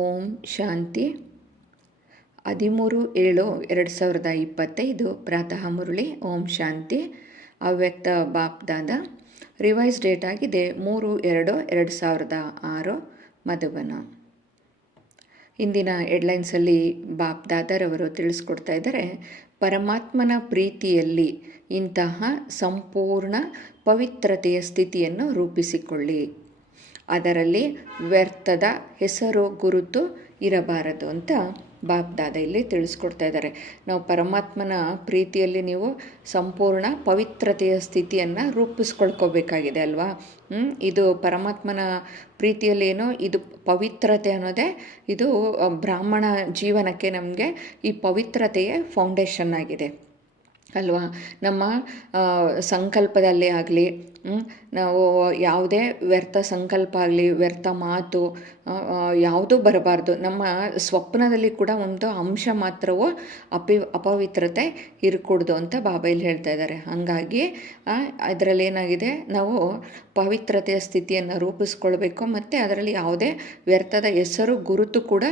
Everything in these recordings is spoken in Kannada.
ಓಂ ಶಾಂತಿ 13/7/2025 ಪ್ರಾತಃ ಮುರಳಿ. ಓಂ ಶಾಂತಿ. ಅವ್ಯಕ್ತ ಬಾಪ್ದಾದ. ರಿವೈಸ್ ಡೇಟ್ ಆಗಿದೆ 3/2/2006 ಮಧುಬನ. ಇಂದಿನ ಹೆಡ್ಲೈನ್ಸಲ್ಲಿ ಬಾಪ್ದಾದರವರು ತಿಳಿಸ್ಕೊಡ್ತಾ ಇದ್ದಾರೆ, ಪರಮಾತ್ಮನ ಪ್ರೀತಿಯಲ್ಲಿ ಇಂತಹ ಸಂಪೂರ್ಣ ಪವಿತ್ರತೆಯ ಸ್ಥಿತಿಯನ್ನು ರೂಪಿಸಿಕೊಳ್ಳಿ. ಅದರಲ್ಲಿ ವ್ಯರ್ಥದ ಹೆಸರು ಗುರುತು ಇರಬಾರದು ಅಂತ ಬಾಪ್ದಾದ ಇಲ್ಲಿ ತಿಳಿಸ್ಕೊಡ್ತಾ ಇದ್ದಾರೆ. ನಾವು ಪರಮಾತ್ಮನ ಪ್ರೀತಿಯಲ್ಲಿ ನೀವು ಸಂಪೂರ್ಣ ಪವಿತ್ರತೆಯ ಸ್ಥಿತಿಯನ್ನು ರೂಪಿಸ್ಕೊಳ್ಕೋಬೇಕಾಗಿದೆ ಅಲ್ವಾ. ಇದು ಪರಮಾತ್ಮನ ಪ್ರೀತಿಯಲ್ಲಿ ಏನೋ ಇದು ಪವಿತ್ರತೆ ಅನ್ನೋದೇ ಇದು ಬ್ರಾಹ್ಮಣ ಜೀವನಕ್ಕೆ ನಮಗೆ ಈ ಪವಿತ್ರತೆಯೇ ಫೌಂಡೇಶನ್ ಆಗಿದೆ ಅಲ್ವಾ. ನಮ್ಮ ಸಂಕಲ್ಪದಲ್ಲೇ ಆಗಲಿ, ನಾವು ಯಾವುದೇ ವ್ಯರ್ಥ ಸಂಕಲ್ಪ ಆಗಲಿ, ವ್ಯರ್ಥ ಮಾತು ಯಾವುದೂ ಬರಬಾರ್ದು. ನಮ್ಮ ಸ್ವಪ್ನದಲ್ಲಿ ಕೂಡ ಒಂದು ಅಂಶ ಮಾತ್ರವೂ ಅಪವಿತ್ರತೆ ಇರಕೂಡ್ದು ಅಂತ ಬಾಬಾ ಇಲ್ಲಿ ಹೇಳ್ತಾ ಇದ್ದಾರೆ. ಹಾಗಾಗಿ ಅದರಲ್ಲಿ ಏನಾಗಿದೆ, ನಾವು ಪವಿತ್ರತೆಯ ಸ್ಥಿತಿಯನ್ನು ರೂಪಿಸ್ಕೊಳ್ಬೇಕು ಮತ್ತು ಅದರಲ್ಲಿ ಯಾವುದೇ ವ್ಯರ್ಥದ ಹೆಸರು ಗುರುತು ಕೂಡ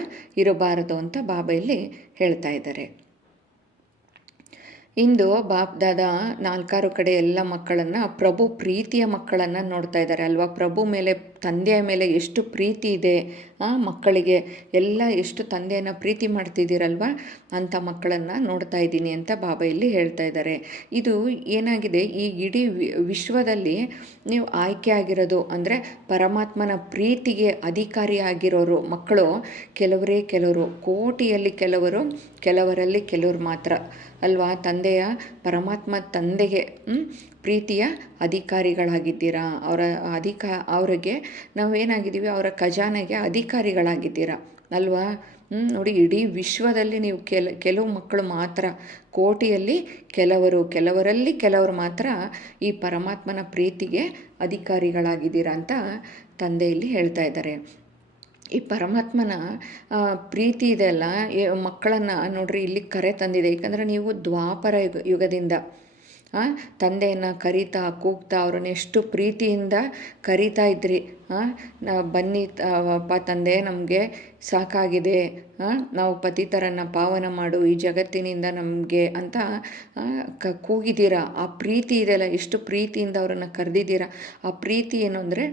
ಇರಬಾರದು ಅಂತ ಬಾಬಾ ಇಲ್ಲಿ ಹೇಳ್ತಾ ಇದ್ದಾರೆ. ಇಂದು ಬಾಪ್ದಾದ 4 ಕಡೆ ಎಲ್ಲ ಮಕ್ಕಳನ್ನು, ಪ್ರಭು ಪ್ರೀತಿಯ ಮಕ್ಕಳನ್ನು ನೋಡ್ತಾ ಇದ್ದಾರೆ ಅಲ್ವಾ. ಪ್ರಭು ಮೇಲೆ, ತಂದೆಯ ಮೇಲೆ ಎಷ್ಟು ಪ್ರೀತಿ ಇದೆ ಮಕ್ಕಳಿಗೆ ಎಲ್ಲ, ಎಷ್ಟು ತಂದೆಯನ್ನು ಪ್ರೀತಿ ಮಾಡ್ತಿದ್ದೀರಲ್ವ, ಅಂಥ ಮಕ್ಕಳನ್ನು ನೋಡ್ತಾ ಇದ್ದೀನಿ ಅಂತ ಬಾಬಾ ಇಲ್ಲಿ ಹೇಳ್ತಾ ಇದ್ದಾರೆ. ಇದು ಏನಾಗಿದೆ, ಈ ಇಡೀ ವಿಶ್ವದಲ್ಲಿ ನೀವು ಆಯ್ಕೆ ಆಗಿರೋದು ಅಂದರೆ ಪರಮಾತ್ಮನ ಪ್ರೀತಿಗೆ ಅಧಿಕಾರಿಯಾಗಿರೋರು ಮಕ್ಕಳು ಕೆಲವರು, ಕೋಟಿಯಲ್ಲಿ ಕೆಲವರಲ್ಲಿ ಕೆಲವರು ಮಾತ್ರ ಅಲ್ವಾ. ತಂದೆಯ ಪರಮಾತ್ಮ ತಂದೆಗೆ ಪ್ರೀತಿಯ ಅಧಿಕಾರಿಗಳಾಗಿದ್ದೀರಾ. ಅವರಿಗೆ ನಾವೇನಾಗಿದ್ದೀವಿ, ಅವರ ಖಜಾನೆಗೆ ಅಧಿಕಾರಿಗಳಾಗಿದ್ದೀರಾ ಅಲ್ವಾ. ನೋಡಿ, ಇಡೀ ವಿಶ್ವದಲ್ಲಿ ನೀವು ಕೆಲವು ಮಕ್ಕಳು ಮಾತ್ರ, ಕೋಟಿಯಲ್ಲಿ ಕೆಲವರಲ್ಲಿ ಕೆಲವರು ಮಾತ್ರ ಈ ಪರಮಾತ್ಮನ ಪ್ರೀತಿಗೆ ಅಧಿಕಾರಿಗಳಾಗಿದ್ದೀರಾ ಅಂತ ತಂದೆಯಲ್ಲಿ ಹೇಳ್ತಾ ಇದ್ದಾರೆ. ಈ ಪರಮಾತ್ಮನ ಪ್ರೀತಿ ಇದೆಲ್ಲ ಮಕ್ಕಳನ್ನು ನೋಡ್ರಿ ಇಲ್ಲಿ ಕರೆ ತಂದಿದೆ. ಏಕೆಂದರೆ ನೀವು ದ್ವಾಪರ ಯುಗದಿಂದ ತಂದೆಯನ್ನು ಕರೀತಾ ಕೂಗ್ತಾ ಅವ್ರನ್ನ ಎಷ್ಟು ಪ್ರೀತಿಯಿಂದ ಕರೀತಾ ಇದ್ರಿ. ಬನ್ನಿ ತಂದೆ, ನಮಗೆ ಸಾಕಾಗಿದೆ, ನಾವು ಪತಿತರನ್ನು ಪಾವನ ಮಾಡು ಈ ಜಗತ್ತಿನಿಂದ ನಮಗೆ ಅಂತ ಕೂಗಿದ್ದೀರ. ಆ ಪ್ರೀತಿ ಇದೆಯಲ್ಲ, ಎಷ್ಟು ಪ್ರೀತಿಯಿಂದ ಅವರನ್ನು ಕರೆದಿದ್ದೀರ. ಆ ಪ್ರೀತಿ ಏನು ಅಂದರೆ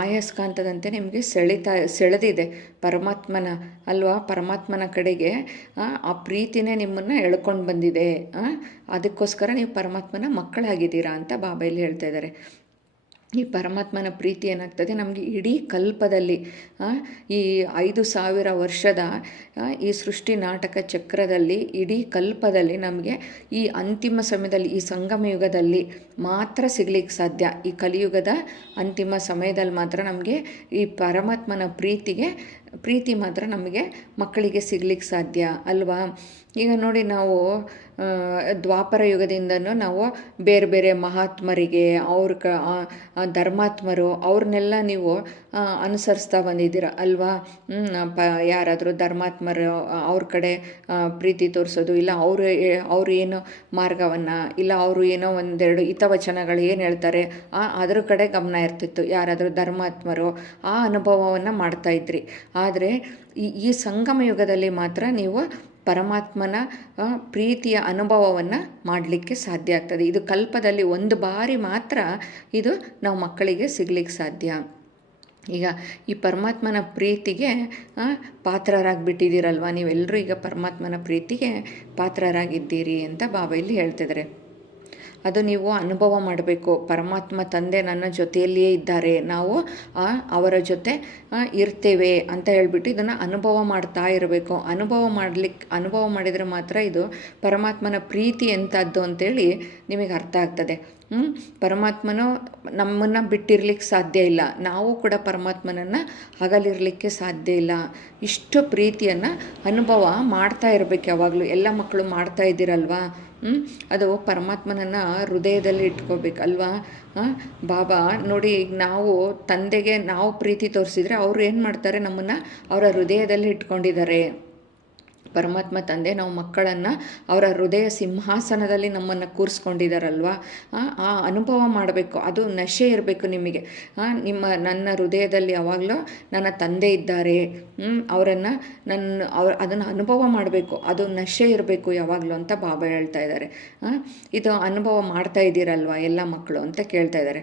ಆಯಸ್ಕಾಂತದಂತೆ ನಿಮಗೆ ಸೆಳೆದಿದೆ ಪರಮಾತ್ಮನ ಅಲ್ವಾ. ಪರಮಾತ್ಮನ ಕಡೆಗೆ ಆ ಪ್ರೀತಿನೇ ನಿಮ್ಮನ್ನು ಎಳ್ಕೊಂಡು ಬಂದಿದೆ. ಅದಕ್ಕೋಸ್ಕರ ನೀವು ಪರಮಾತ್ಮನ ಮಕ್ಕಳಾಗಿದ್ದೀರಾ ಅಂತ ಬಾಬಾ ಇಲ್ಲಿ ಹೇಳ್ತಾ ಇದ್ದಾರೆ. ಈ ಪರಮಾತ್ಮನ ಪ್ರೀತಿ ಏನಾಗ್ತದೆ, ನಮಗೆ ಇಡೀ ಕಲ್ಪದಲ್ಲಿ ಈ 5,000 ವರ್ಷದ ಈ ಸೃಷ್ಟಿ ನಾಟಕ ಚಕ್ರದಲ್ಲಿ ಇಡೀ ಕಲ್ಪದಲ್ಲಿ ನಮಗೆ ಈ ಅಂತಿಮ ಸಮಯದಲ್ಲಿ, ಈ ಸಂಗಮ ಯುಗದಲ್ಲಿ ಮಾತ್ರ ಸಿಗ್ಲಿಕ್ಕೆ ಸಾಧ್ಯ. ಈ ಕಲಿಯುಗದ ಅಂತಿಮ ಸಮಯದಲ್ಲಿ ಮಾತ್ರ ನಮಗೆ ಈ ಪರಮಾತ್ಮನ ಪ್ರೀತಿ ಮಾತ್ರ ನಮಗೆ ಮಕ್ಕಳಿಗೆ ಸಿಗ್ಲಿಕ್ಕೆ ಸಾಧ್ಯ ಅಲ್ವಾ. ಈಗ ನೋಡಿ, ನಾವು ದ್ವಾಪರ ಯುಗದಿಂದನೂ ನಾವು ಬೇರೆ ಬೇರೆ ಮಹಾತ್ಮರಿಗೆ, ಧರ್ಮಾತ್ಮರು ಅವ್ರನ್ನೆಲ್ಲ ನೀವು ಅನುಸರಿಸ್ತಾ ಬಂದಿದ್ದೀರ ಅಲ್ವಾ. ಯಾರಾದರೂ ಧರ್ಮಾತ್ಮರು ಅವ್ರ ಕಡೆ ಪ್ರೀತಿ ತೋರಿಸೋದು, ಇಲ್ಲ ಅವರು ಏನೋ ಮಾರ್ಗವನ್ನು, ಇಲ್ಲ ಅವರು ಏನೋ ಒಂದೆರಡು ಹಿತವಚನಗಳು ಏನು ಹೇಳ್ತಾರೆ ಅದ್ರ ಕಡೆ ಗಮನ ಇರ್ತಿತ್ತು. ಯಾರಾದರೂ ಧರ್ಮಾತ್ಮರು ಆ ಅನುಭವವನ್ನು ಮಾಡ್ತಾಯಿದ್ರಿ. ಆದರೆ ಈ ಸಂಗಮ ಯುಗದಲ್ಲಿ ಮಾತ್ರ ನೀವು ಪರಮಾತ್ಮನ ಪ್ರೀತಿಯ ಅನುಭವವನ್ನು ಮಾಡಲಿಕ್ಕೆ ಸಾಧ್ಯ ಆಗ್ತದೆ. ಇದು ಕಲ್ಪದಲ್ಲಿ ಒಂದು ಬಾರಿ ಮಾತ್ರ ಇದು ನಾವು ಮಕ್ಕಳಿಗೆ ಸಿಗ್ಲಿಕ್ಕೆ ಸಾಧ್ಯ. ಈಗ ಈ ಪರಮಾತ್ಮನ ಪ್ರೀತಿಗೆ ಪಾತ್ರರಾಗಿಬಿಟ್ಟಿದ್ದೀರಲ್ವ ನೀವೆಲ್ಲರೂ. ಈಗ ಪರಮಾತ್ಮನ ಪ್ರೀತಿಗೆ ಪಾತ್ರರಾಗಿದ್ದೀರಿ ಅಂತ ಬಾಬಾ ಇಲ್ಲಿ ಹೇಳ್ತಿದ್ದಾರೆ. ಅದು ನೀವು ಅನುಭವ ಮಾಡಬೇಕು. ಪರಮಾತ್ಮ ತಂದೆ ನನ್ನ ಜೊತೆಯಲ್ಲಿಯೇ ಇದ್ದಾರೆ, ನಾವು ಅವರ ಜೊತೆ ಇರ್ತೇವೆ ಅಂತ ಹೇಳ್ಬಿಟ್ಟು ಇದನ್ನು ಅನುಭವ ಮಾಡ್ತಾ ಇರಬೇಕು. ಅನುಭವ ಮಾಡಿದರೆ ಮಾತ್ರ ಇದು ಪರಮಾತ್ಮನ ಪ್ರೀತಿ ಎಂಥದ್ದು ಅಂತೇಳಿ ನಿಮಗೆ ಅರ್ಥ ಆಗ್ತದೆ. ಪರಮಾತ್ಮನು ನಮ್ಮನ್ನು ಬಿಟ್ಟಿರ್ಲಿಕ್ಕೆ ಸಾಧ್ಯ ಇಲ್ಲ, ನಾವು ಕೂಡ ಪರಮಾತ್ಮನನ್ನು ಅಗಲಿರಲಿಕ್ಕೆ ಸಾಧ್ಯ ಇಲ್ಲ. ಇಷ್ಟು ಪ್ರೀತಿಯನ್ನು ಅನುಭವ ಮಾಡ್ತಾ ಇರಬೇಕು ಯಾವಾಗಲೂ. ಎಲ್ಲ ಮಕ್ಕಳು ಮಾಡ್ತಾ ಇದ್ದೀರಲ್ವಾ. ಅದು ಪರಮಾತ್ಮನನ್ನು ಹೃದಯದಲ್ಲಿ ಇಟ್ಕೋಬೇಕಲ್ವಾ. ಬಾಬಾ ನೋಡಿ, ಈಗ ನಾವು ತಂದೆಗೆ ನಾವು ಪ್ರೀತಿ ತೋರಿಸಿದ್ರೆ ಅವರು ಏನು ಮಾಡ್ತಾರೆ, ನಮ್ಮನ್ನು ಅವರ ಹೃದಯದಲ್ಲಿ ಇಟ್ಕೊಂಡಿದ್ದಾರೆ ಪರಮಾತ್ಮ ತಂದೆ ನಾವು ಮಕ್ಕಳನ್ನು ಅವರ ಹೃದಯ ಸಿಂಹಾಸನದಲ್ಲಿ ನಮ್ಮನ್ನು ಕೂರಿಸ್ಕೊಂಡಿದ್ದಾರಲ್ವ, ಆ ಅನುಭವ ಮಾಡಬೇಕು. ಅದು ನಶೆ ಇರಬೇಕು ನಿಮಗೆ. ನನ್ನ ಹೃದಯದಲ್ಲಿ ಯಾವಾಗಲೂ ನನ್ನ ತಂದೆ ಇದ್ದಾರೆ, ಅವರನ್ನು ಅದನ್ನು ಅನುಭವ ಮಾಡಬೇಕು. ಅದು ನಶೆ ಇರಬೇಕು ಯಾವಾಗಲೂ ಅಂತ ಬಾಬಾ ಹೇಳ್ತಾ ಇದ್ದಾರೆ. ಇದು ಅನುಭವ ಮಾಡ್ತಾ ಇದ್ದೀರಲ್ವ ಎಲ್ಲ ಮಕ್ಕಳು ಅಂತ ಕೇಳ್ತಾ ಇದ್ದಾರೆ.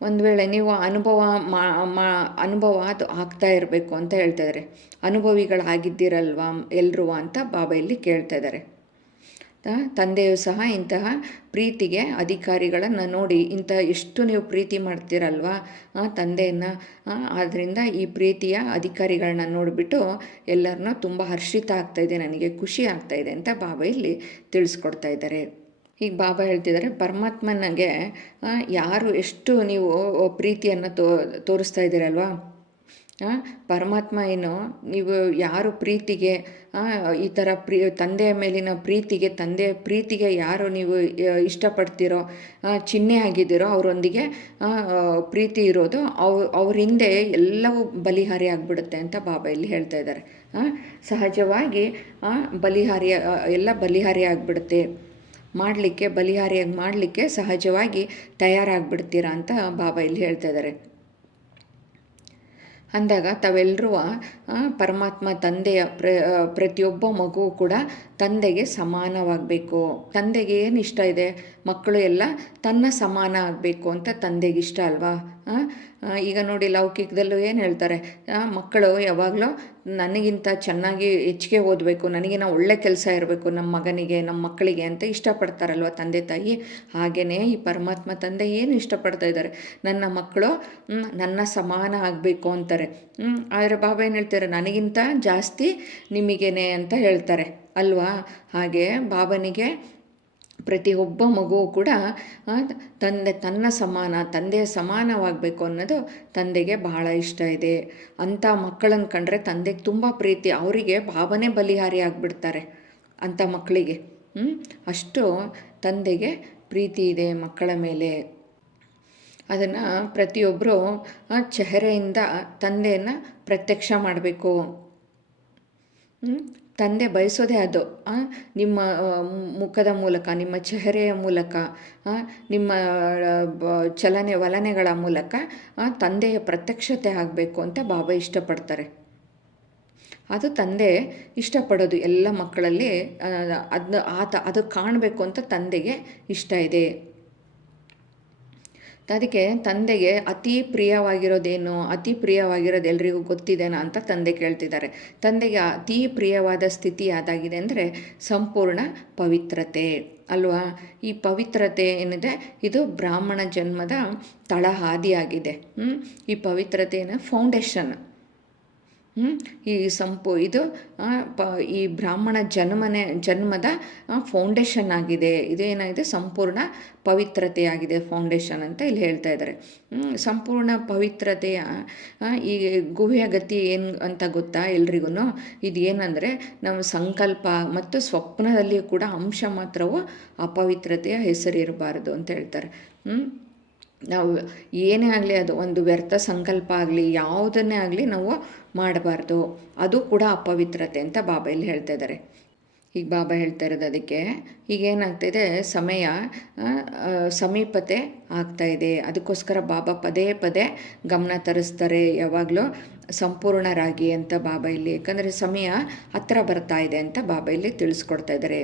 ಒಂದು ವೇಳೆ ನೀವು ಅನುಭವ ಅದು ಆಗ್ತಾ ಇರಬೇಕು ಅಂತ ಹೇಳ್ತಾಯಿದ್ದಾರೆ. ಅನುಭವಿಗಳಾಗಿದ್ದೀರಲ್ವಾ ಎಲ್ಲರೂ ಅಂತ ಬಾಬಾ ಇಲ್ಲಿ ಕೇಳ್ತಾ ಇದ್ದಾರೆ. ತಂದೆಯು ಸಹ ಇಂತಹ ಪ್ರೀತಿಗೆ ಅಧಿಕಾರಿಗಳನ್ನು ನೋಡಿ ಎಷ್ಟು ನೀವು ಪ್ರೀತಿ ಮಾಡ್ತೀರಲ್ವಾ ತಂದೆಯನ್ನು, ಆದ್ದರಿಂದ ಈ ಪ್ರೀತಿಯ ಅಧಿಕಾರಿಗಳನ್ನ ನೋಡಿಬಿಟ್ಟು ಎಲ್ಲರನ್ನೂ ತುಂಬ ಹರ್ಷಿತ ಆಗ್ತಾಯಿದೆ, ನನಗೆ ಖುಷಿ ಆಗ್ತಾಯಿದೆ ಅಂತ ಬಾಬಾ ಇಲ್ಲಿ ತಿಳಿಸ್ಕೊಡ್ತಾ ಇದ್ದಾರೆ. ಈಗ ಬಾಬಾ ಹೇಳ್ತಿದ್ದಾರೆ, ಪರಮಾತ್ಮನಿಗೆ ಯಾರು ಎಷ್ಟು ನೀವು ಪ್ರೀತಿಯನ್ನು ತೋರಿಸ್ತಾ ಇದ್ದೀರಲ್ವಾ, ಪರಮಾತ್ಮ ಏನು ನೀವು ಯಾರು ಪ್ರೀತಿಗೆ ಈ ಥರ ತಂದೆಯ ಮೇಲಿನ ತಂದೆಯ ಪ್ರೀತಿಗೆ ಯಾರು ನೀವು ಇಷ್ಟಪಡ್ತೀರೋ, ಚಿಹ್ನೆ ಆಗಿದ್ದೀರೋ, ಅವರೊಂದಿಗೆ ಪ್ರೀತಿ ಇರೋದು ಅವ್ರ ಹಿಂದೆ ಎಲ್ಲವೂ ಬಲಿಹಾರಿ ಆಗಿಬಿಡುತ್ತೆ ಅಂತ ಬಾಬಾ ಇಲ್ಲಿ ಹೇಳ್ತಾ ಇದ್ದಾರೆ. ಸಹಜವಾಗಿ ಎಲ್ಲ ಬಲಿಹಾರಿ ಆಗಿಬಿಡುತ್ತೆ, ಬಲಿಹಾರಿಯಾಗಿ ಮಾಡಲಿಕ್ಕೆ ಸಹಜವಾಗಿ ತಯಾರಾಗಿಬಿಡ್ತೀರಾ ಅಂತ ಬಾಬಾ ಇಲ್ಲಿ ಹೇಳ್ತಾ ಇದ್ದಾರೆ. ಅಂದಾಗ ತಾವೆಲ್ಲರೂ ಪರಮಾತ್ಮ ತಂದೆಯ ಪ್ರತಿಯೊಬ್ಬ ಮಗುವು ಕೂಡ ತಂದೆಗೆ ಸಮಾನವಾಗಬೇಕು. ತಂದೆಗೆ ಏನು ಇಷ್ಟ ಇದೆ, ಮಕ್ಕಳು ಎಲ್ಲ ತನ್ನ ಸಮಾನ ಆಗಬೇಕು ಅಂತ ತಂದೆಗೆ ಇಷ್ಟ ಅಲ್ವಾ. ಈಗ ನೋಡಿ ಲೌಕಿಕದಲ್ಲೂ ಏನು ಹೇಳ್ತಾರೆ, ಮಕ್ಕಳು ಯಾವಾಗಲೂ ನನಗಿಂತ ಚೆನ್ನಾಗಿ ಹೆಚ್ಚಿಗೆ ಓದಬೇಕು, ನನಗಿನ್ನ ಒಳ್ಳೆ ಕೆಲಸ ಇರಬೇಕು ನಮ್ಮ ಮಗನಿಗೆ ನಮ್ಮ ಮಕ್ಕಳಿಗೆ ಅಂತ ಇಷ್ಟಪಡ್ತಾರಲ್ವ ತಂದೆ ತಾಯಿ. ಹಾಗೆಯೇ ಈ ಪರಮಾತ್ಮ ತಂದೆ ಏನು ಇಷ್ಟಪಡ್ತಾ ಇದ್ದಾರೆ, ನನ್ನ ಮಕ್ಕಳು ನನ್ನ ಸಮಾನ ಆಗಬೇಕು ಅಂತಾರೆ. ಆದರೆ ಬಾಬಾ ಏನು ಹೇಳ್ತಾರೆ, ನನಗಿಂತ ಜಾಸ್ತಿ ನಿಮಗೇನೆ ಅಂತ ಹೇಳ್ತಾರೆ ಅಲ್ವಾ. ಹಾಗೆ ಬಾಬನಿಗೆ ಪ್ರತಿಯೊಬ್ಬ ಮಗುವು ಕೂಡ ತಂದೆಯ ಸಮಾನವಾಗಬೇಕು ಅನ್ನೋದು ತಂದೆಗೆ ಬಹಳ ಇಷ್ಟ ಇದೆ. ಅಂಥ ಮಕ್ಕಳನ್ನು ಕಂಡ್ರೆ ತಂದೆಗೆ ತುಂಬ ಪ್ರೀತಿ, ಅವರಿಗೆ ಬಾಬನೇ ಬಲಿಹಾರಿ ಆಗಿಬಿಡ್ತಾರೆ ಅಂಥ ಮಕ್ಕಳಿಗೆ. ಅಷ್ಟು ತಂದೆಗೆ ಪ್ರೀತಿ ಇದೆ ಮಕ್ಕಳ ಮೇಲೆ. ಅದನ್ನು ಪ್ರತಿಯೊಬ್ಬರು ಚೆಹರೆಯಿಂದ ತಂದೆಯನ್ನು ಪ್ರತ್ಯಕ್ಷ ಮಾಡಬೇಕು. ತಂದೆ ಬಯಸೋದೇ ಅದು. ನಿಮ್ಮ ಮುಖದ ಮೂಲಕ, ನಿಮ್ಮ ಚೆಹರೆಯ ಮೂಲಕ, ನಿಮ್ಮ ಚಲನೆ ವಲನೆಗಳ ಮೂಲಕ ತಂದೆಯ ಪ್ರತ್ಯಕ್ಷತೆ ಆಗಬೇಕು ಅಂತ ಬಾಬಾ ಇಷ್ಟಪಡ್ತಾರೆ. ಅದು ತಂದೆ ಇಷ್ಟಪಡೋದು ಎಲ್ಲ ಮಕ್ಕಳಲ್ಲಿ. ಅದು ಕಾಣಬೇಕು ಅಂತ ತಂದೆಗೆ ಇಷ್ಟ ಇದೆ. ಅದಕ್ಕೆ ತಂದೆಗೆ ಅತಿ ಪ್ರಿಯವಾಗಿರೋದೇನು, ಅತಿ ಪ್ರಿಯವಾಗಿರೋದು ಎಲ್ರಿಗೂ ಗೊತ್ತಿದೆನಾ ಅಂತ ತಂದೆ ಕೇಳ್ತಿದ್ದಾರೆ. ತಂದೆಗೆ ಅತಿ ಪ್ರಿಯವಾದ ಸ್ಥಿತಿ ಯಾವ್ದಾಗಿದೆ ಅಂದರೆ ಸಂಪೂರ್ಣ ಪವಿತ್ರತೆ ಅಲ್ವಾ. ಈ ಪವಿತ್ರತೆ ಏನಿದೆ ಇದು ಬ್ರಾಹ್ಮಣ ಜನ್ಮದ ತಳಹಾದಿಯಾಗಿದೆ. ಈ ಪವಿತ್ರತೆಯ ಫೌಂಡೇಶನ್. ಇದು ಈ ಬ್ರಾಹ್ಮಣ ಜನ್ಮದ ಫೌಂಡೇಶನ್ ಆಗಿದೆ. ಇದೇನಾಗಿದೆ, ಸಂಪೂರ್ಣ ಪವಿತ್ರತೆಯಾಗಿದೆ ಫೌಂಡೇಶನ್ ಅಂತ ಇಲ್ಲಿ ಹೇಳ್ತಾ ಇದ್ದಾರೆ. ಸಂಪೂರ್ಣ ಪವಿತ್ರತೆಯ ಈ ಗುಹ್ಯಗತಿ ಏನು ಅಂತ ಗೊತ್ತಾ ಎಲ್ರಿಗೂ? ಇದು ಏನಂದರೆ ನಮ್ಮ ಸಂಕಲ್ಪ ಮತ್ತು ಸ್ವಪ್ನದಲ್ಲಿಯೂ ಕೂಡ ಅಂಶ ಮಾತ್ರವೂ ಅಪವಿತ್ರತೆಯ ಹೆಸರಿರಬಾರದು ಅಂತ ಹೇಳ್ತಾರೆ. ನಾವು ಏನೇ ಆಗಲಿ, ಅದು ಒಂದು ವ್ಯರ್ಥ ಸಂಕಲ್ಪ ಆಗಲಿ ಯಾವುದನ್ನೇ ಆಗಲಿ ನಾವು ಮಾಡಬಾರ್ದು, ಅದು ಕೂಡ ಅಪವಿತ್ರತೆ ಅಂತ ಬಾಬಾ ಇಲ್ಲಿ ಹೇಳ್ತಾ ಇದ್ದಾರೆ. ಈಗ ಬಾಬಾ ಹೇಳ್ತಾ ಇರೋದು ಅದಕ್ಕೆ ಈಗೇನಾಗ್ತಾಯಿದೆ, ಸಮೀಪತೆ ಆಗ್ತಾಯಿದೆ. ಅದಕ್ಕೋಸ್ಕರ ಬಾಬಾ ಪದೇ ಪದೇ ಗಮನ ತರಿಸ್ತಾರೆ ಯಾವಾಗಲೂ ಸಂಪೂರ್ಣರಾಗಿ ಅಂತ ಬಾಬಾ ಇಲ್ಲಿ. ಯಾಕಂದರೆ ಸಮಯ ಹತ್ತಿರ ಬರ್ತಾ ಇದೆ ಅಂತ ಬಾಬಾ ಇಲ್ಲಿ ತಿಳಿಸ್ಕೊಡ್ತಾ ಇದ್ದಾರೆ.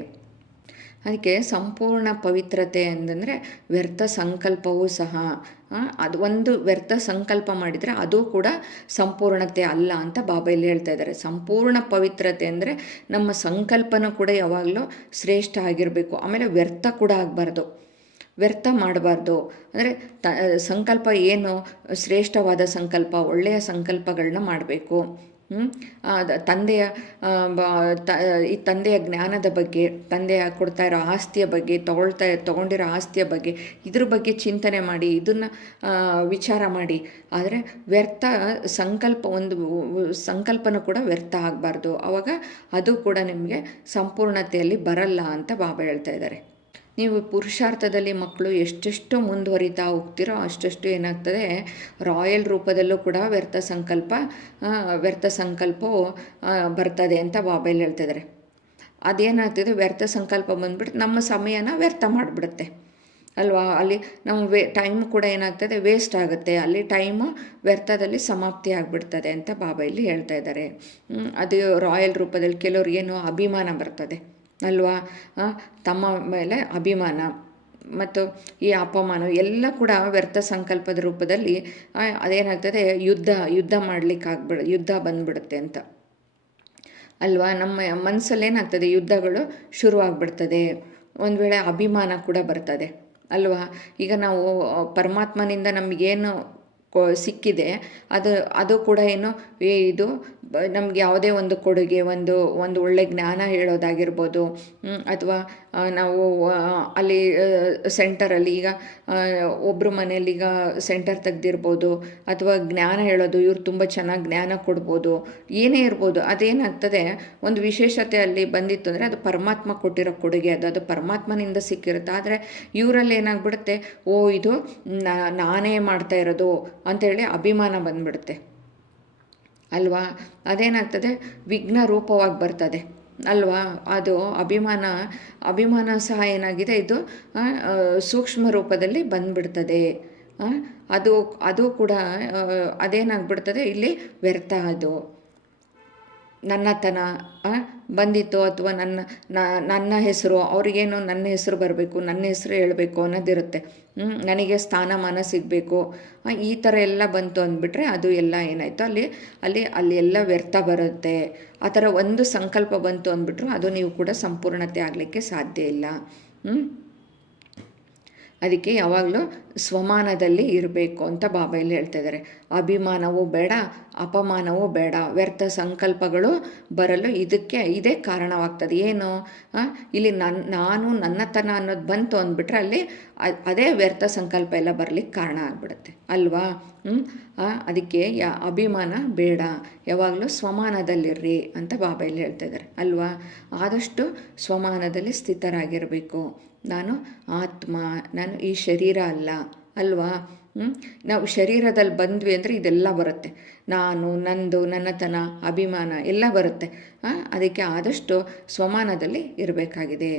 ಅದಕ್ಕೆ ಸಂಪೂರ್ಣ ಪವಿತ್ರತೆ ಅಂತಂದರೆ ವ್ಯರ್ಥ ಸಂಕಲ್ಪವೂ ಸಹ, ಅದು ಒಂದು ವ್ಯರ್ಥ ಸಂಕಲ್ಪ ಮಾಡಿದರೆ ಅದು ಕೂಡ ಸಂಪೂರ್ಣತೆ ಅಲ್ಲ ಅಂತ ಬಾಬಾ ಇಲ್ಲಿ ಹೇಳ್ತಾ ಇದ್ದಾರೆ. ಸಂಪೂರ್ಣ ಪವಿತ್ರತೆ ಅಂದರೆ ನಮ್ಮ ಸಂಕಲ್ಪನೂ ಕೂಡ ಯಾವಾಗಲೂ ಶ್ರೇಷ್ಠ ಆಗಿರಬೇಕು. ಆಮೇಲೆ ವ್ಯರ್ಥ ಕೂಡ ಆಗಬಾರ್ದು, ವ್ಯರ್ಥ ಮಾಡಬಾರ್ದು. ಅಂದರೆ ಸಂಕಲ್ಪ ಏನು, ಶ್ರೇಷ್ಠವಾದ ಸಂಕಲ್ಪ, ಒಳ್ಳೆಯ ಸಂಕಲ್ಪಗಳನ್ನ ಮಾಡಬೇಕು. ಈ ತಂದೆಯ ಜ್ಞಾನದ ಬಗ್ಗೆ, ತಂದೆಯ ಕೊಡ್ತಾ ಇರೋ ಆಸ್ತಿಯ ಬಗ್ಗೆ, ತಗೊಂಡಿರೋ ಆಸ್ತಿಯ ಬಗ್ಗೆ, ಇದ್ರ ಬಗ್ಗೆ ಚಿಂತನೆ ಮಾಡಿ, ಇದನ್ನು ವಿಚಾರ ಮಾಡಿ. ಆದರೆ ವ್ಯರ್ಥ ಸಂಕಲ್ಪ, ಒಂದು ಸಂಕಲ್ಪನೂ ಕೂಡ ವ್ಯರ್ಥ ಆಗಬಾರ್ದು. ಆವಾಗ ಅದು ಕೂಡ ನಿಮಗೆ ಸಂಪೂರ್ಣತೆಯಲ್ಲಿ ಬರಲ್ಲ ಅಂತ ಬಾಬಾ ಹೇಳ್ತಾ ಇದ್ದಾರೆ. ನೀವು ಪುರುಷಾರ್ಥದಲ್ಲಿ ಮಕ್ಕಳು ಎಷ್ಟೆಷ್ಟು ಮುಂದುವರಿತಾ ಹೋಗ್ತಿರೋ ಅಷ್ಟಷ್ಟು ಏನಾಗ್ತದೆ, ರಾಯಲ್ ರೂಪದಲ್ಲೂ ಕೂಡ ವ್ಯರ್ಥ ಸಂಕಲ್ಪವು ಬರ್ತದೆ ಅಂತ ಬಾಬೆಯಲ್ಲಿ ಹೇಳ್ತಿದ್ದಾರೆ. ಅದೇನಾಗ್ತದೆ, ವ್ಯರ್ಥ ಸಂಕಲ್ಪ ಬಂದ್ಬಿಟ್ಟು ನಮ್ಮ ಸಮಯನ ವ್ಯರ್ಥ ಮಾಡಿಬಿಡುತ್ತೆ ಅಲ್ವಾ. ಅಲ್ಲಿ ನಮ್ಮ ಟೈಮ್ ಕೂಡ ಏನಾಗ್ತದೆ, ವೇಸ್ಟ್ ಆಗುತ್ತೆ. ಅಲ್ಲಿ ಟೈಮು ವ್ಯರ್ಥದಲ್ಲಿ ಸಮಾಪ್ತಿ ಆಗಿಬಿಡ್ತದೆ ಅಂತ ಬಾಬಾ ಇಲ್ಲಿ ಹೇಳ್ತಾ ಇದ್ದಾರೆ. ಅದು ರಾಯಲ್ ರೂಪದಲ್ಲಿ ಕೆಲವ್ರಿಗೇನು ಅಭಿಮಾನ ಬರ್ತದೆ ಅಲ್ವಾ, ತಮ್ಮ ಮೇಲೆ ಅಭಿಮಾನ ಮತ್ತು ಈ ಅಪಮಾನ ಎಲ್ಲ ಕೂಡ ವ್ಯರ್ಥ ಸಂಕಲ್ಪದ ರೂಪದಲ್ಲಿ ಅದೇನಾಗ್ತದೆ, ಯುದ್ಧ ಬಂದ್ಬಿಡುತ್ತೆ ಅಂತ ಅಲ್ವಾ. ನಮ್ಮ ಮನಸ್ಸಲ್ಲಿ ಏನಾಗ್ತದೆ, ಯುದ್ಧಗಳು ಶುರುವಾಗ್ಬಿಡ್ತದೆ. ಒಂದು ವೇಳೆ ಅಭಿಮಾನ ಕೂಡ ಬರ್ತದೆ ಅಲ್ವಾ. ಈಗ ನಾವು ಪರಮಾತ್ಮನಿಂದ ನಮಗೇನು ಸಿಕ್ಕಿದೆ ಅದು ಕೂಡ ಏನು, ಇದು ನಮ್ಗೆ ಯಾವುದೇ ಒಂದು ಕೊಡುಗೆ, ಒಂದು ಒಳ್ಳೆ ಜ್ಞಾನ ಹೇಳೋದಾಗಿರ್ಬೋದು, ಅಥವಾ ನಾವು ಅಲ್ಲಿ ಸೆಂಟರಲ್ಲಿ ಈಗ ಒಬ್ಬರು ಮನೆಯಲ್ಲಿ ಈಗ ಸೆಂಟರ್ ತೆಗ್ದಿರ್ಬೋದು, ಅಥವಾ ಜ್ಞಾನ ಹೇಳೋದು, ಇವ್ರು ತುಂಬ ಚೆನ್ನಾಗಿ ಜ್ಞಾನ ಕೊಡ್ಬೋದು, ಏನೇ ಇರ್ಬೋದು. ಅದೇನಾಗ್ತದೆ, ಒಂದು ವಿಶೇಷತೆ ಅಲ್ಲಿ ಬಂದಿತ್ತು ಅಂದರೆ ಅದು ಪರಮಾತ್ಮ ಕೊಟ್ಟಿರೋ ಕೊಡುಗೆ, ಅದು ಪರಮಾತ್ಮನಿಂದ ಸಿಕ್ಕಿರುತ್ತೆ. ಆದರೆ ಇವರಲ್ಲಿ ಏನಾಗ್ಬಿಡುತ್ತೆ, ಇದು ನಾನೇ ಮಾಡ್ತಾ ಇರೋದು ಅಂಥೇಳಿ ಅಭಿಮಾನ ಬಂದ್ಬಿಡುತ್ತೆ ಅಲ್ವಾ. ಅದೇನಾಗ್ತದೆ, ವಿಘ್ನ ರೂಪವಾಗಿ ಬರ್ತದೆ ಅಲ್ವಾ. ಅದು ಅಭಿಮಾನ ಸಹ ಏನಾಗಿದೆ, ಇದು ಸೂಕ್ಷ್ಮ ರೂಪದಲ್ಲಿ ಬಂದ್ಬಿಡ್ತದೆ. ಅದು ಕೂಡ ಅದೇನಾಗ್ಬಿಡ್ತದೆ, ಇಲ್ಲಿ ವ್ಯರ್ಥ. ಅದು ನನ್ನತನ ಬಂದಿತ್ತು, ಅಥವಾ ನನ್ನ ಹೆಸರು, ಅವ್ರಿಗೇನು ನನ್ನ ಹೆಸರು ಬರಬೇಕು, ನನ್ನ ಹೆಸರು ಹೇಳಬೇಕು ಅನ್ನೋದಿರುತ್ತೆ. ನನಗೆ ಸ್ಥಾನಮಾನ ಸಿಗಬೇಕು, ಈ ಥರ ಎಲ್ಲ ಬಂತು ಅಂದ್ಬಿಟ್ರೆ ಅದು ಎಲ್ಲ ಏನಾಯಿತು, ಅಲ್ಲಿ ಎಲ್ಲ ವ್ಯರ್ಥ ಬರುತ್ತೆ. ಆ ಥರ ಒಂದು ಸಂಕಲ್ಪ ಬಂತು ಅಂದ್ಬಿಟ್ರು ಅದು ನೀವು ಕೂಡ ಸಂಪೂರ್ಣತೆ ಆಗಲಿಕ್ಕೆ ಸಾಧ್ಯ ಇಲ್ಲ. ಅದಕ್ಕೆ ಯಾವಾಗಲೂ ಸ್ವಮಾನದಲ್ಲಿ ಇರಬೇಕು ಅಂತ ಬಾಬಾ ಇಲ್ಲಿ ಹೇಳ್ತಾ ಇದ್ದಾರೆ. ಅಭಿಮಾನವೂ ಬೇಡ, ಅಪಮಾನವೂ ಬೇಡ. ವ್ಯರ್ಥ ಸಂಕಲ್ಪಗಳು ಬರಲು ಇದೇ ಕಾರಣವಾಗ್ತದೆ. ಏನು, ಇಲ್ಲಿ ನಾನು ನನ್ನತನ ಅನ್ನೋದು ಬಂತು ಅಂದ್ಬಿಟ್ರೆ ಅಲ್ಲಿ ಅದೇ ವ್ಯರ್ಥ ಸಂಕಲ್ಪ ಎಲ್ಲ ಬರಲಿಕ್ಕೆ ಕಾರಣ ಆಗಿಬಿಡುತ್ತೆ ಅಲ್ವಾ. ಅದಕ್ಕೆ ಅಭಿಮಾನ ಬೇಡ, ಯಾವಾಗಲೂ ಸ್ವಮಾನದಲ್ಲಿರ್ರಿ ಅಂತ ಬಾಬಾ ಇಲ್ಲಿ ಹೇಳ್ತಾ ಇದ್ದಾರೆ ಅಲ್ವಾ. ಆದಷ್ಟು ಸ್ವಮಾನದಲ್ಲಿ ಸ್ಥಿತರಾಗಿರಬೇಕು. ನಾನು ಆತ್ಮ, ನಾನು ಈ ಶರೀರ ಅಲ್ಲ ಅಲ್ವಾ. ನಾವು ಶರೀರದಲ್ಲಿ ಬಂದ್ವಿ ಅಂದರೆ ಇದೆಲ್ಲ ಬರುತ್ತೆ, ನಾನು, ನಂದು, ನನ್ನತನ, ಅಭಿಮಾನ ಎಲ್ಲ ಬರುತ್ತೆ. ಅದಕ್ಕೆ ಆದಷ್ಟು ಸ್ವಮಾನದಲ್ಲಿ ಇರಬೇಕಾಗಿದೆ.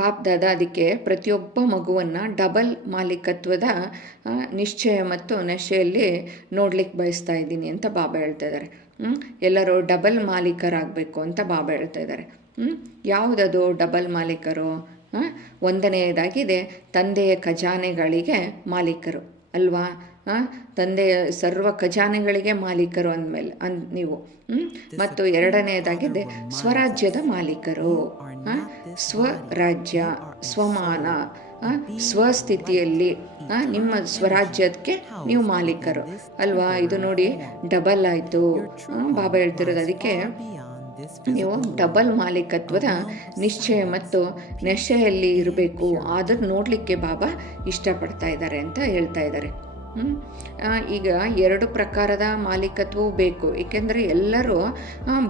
ಬಾಪ್ ದಾದಾ ಅದಕ್ಕೆ ಪ್ರತಿಯೊಬ್ಬ ಮಗುವನ್ನು ಡಬಲ್ ಮಾಲೀಕತ್ವದ ನಿಶ್ಚಯ ಮತ್ತು ನಶೆಯಲ್ಲಿ ನೋಡ್ಲಿಕ್ಕೆ ಬಯಸ್ತಾ ಇದ್ದೀನಿ ಅಂತ ಬಾಬಾ ಹೇಳ್ತಾ ಇದ್ದಾರೆ. ಎಲ್ಲರೂ ಡಬಲ್ ಮಾಲೀಕರಾಗಬೇಕು ಅಂತ ಬಾಬಾ ಹೇಳ್ತಾ ಇದ್ದಾರೆ. ಯಾವುದದು ಡಬಲ್ ಮಾಲೀಕರು? ಒಂದನೆಯದಾಗಿದೆ, ತಂದೆಯ ಖಜಾನೆಗಳಿಗೆ ಮಾಲೀಕರು ಅಲ್ವಾ. ತಂದೆಯ ಸರ್ವ ಖಜಾನೆಗಳಿಗೆ ಮಾಲೀಕರು ಅಂದಮೇಲೆ ನೀವು. ಮತ್ತು ಎರಡನೆಯದಾಗಿದೆ ಸ್ವರಾಜ್ಯದ ಮಾಲೀಕರು. ಸ್ವರಾಜ್ಯ, ಸ್ವಮಾನ, ಸ್ವಸ್ಥಿತಿಯಲ್ಲಿ ನಿಮ್ಮ ಸ್ವರಾಜ್ಯಕ್ಕೆ ನೀವು ಮಾಲೀಕರು ಅಲ್ವಾ. ಇದು ನೋಡಿ ಡಬಲ್ ಆಯಿತು ಬಾಬಾ ಹೇಳ್ತಿರೋದು. ಅದಕ್ಕೆ ನೀವು ಡಬಲ್ ಮಾಲೀಕತ್ವದ ನಿಶ್ಚಯ ಮತ್ತು ನಶೆಯಲ್ಲಿ ಇರಬೇಕು. ಅದನ್ನು ನೋಡಲಿಕ್ಕೆ ಬಾಬಾ ಇಷ್ಟಪಡ್ತಾ ಇದ್ದಾರೆ ಅಂತ ಹೇಳ್ತಾ ಇದ್ದಾರೆ. ಈಗ ಎರಡು ಪ್ರಕಾರದ ಮಾಲೀಕತ್ವವು ಬೇಕು. ಏಕೆಂದರೆ ಎಲ್ಲರೂ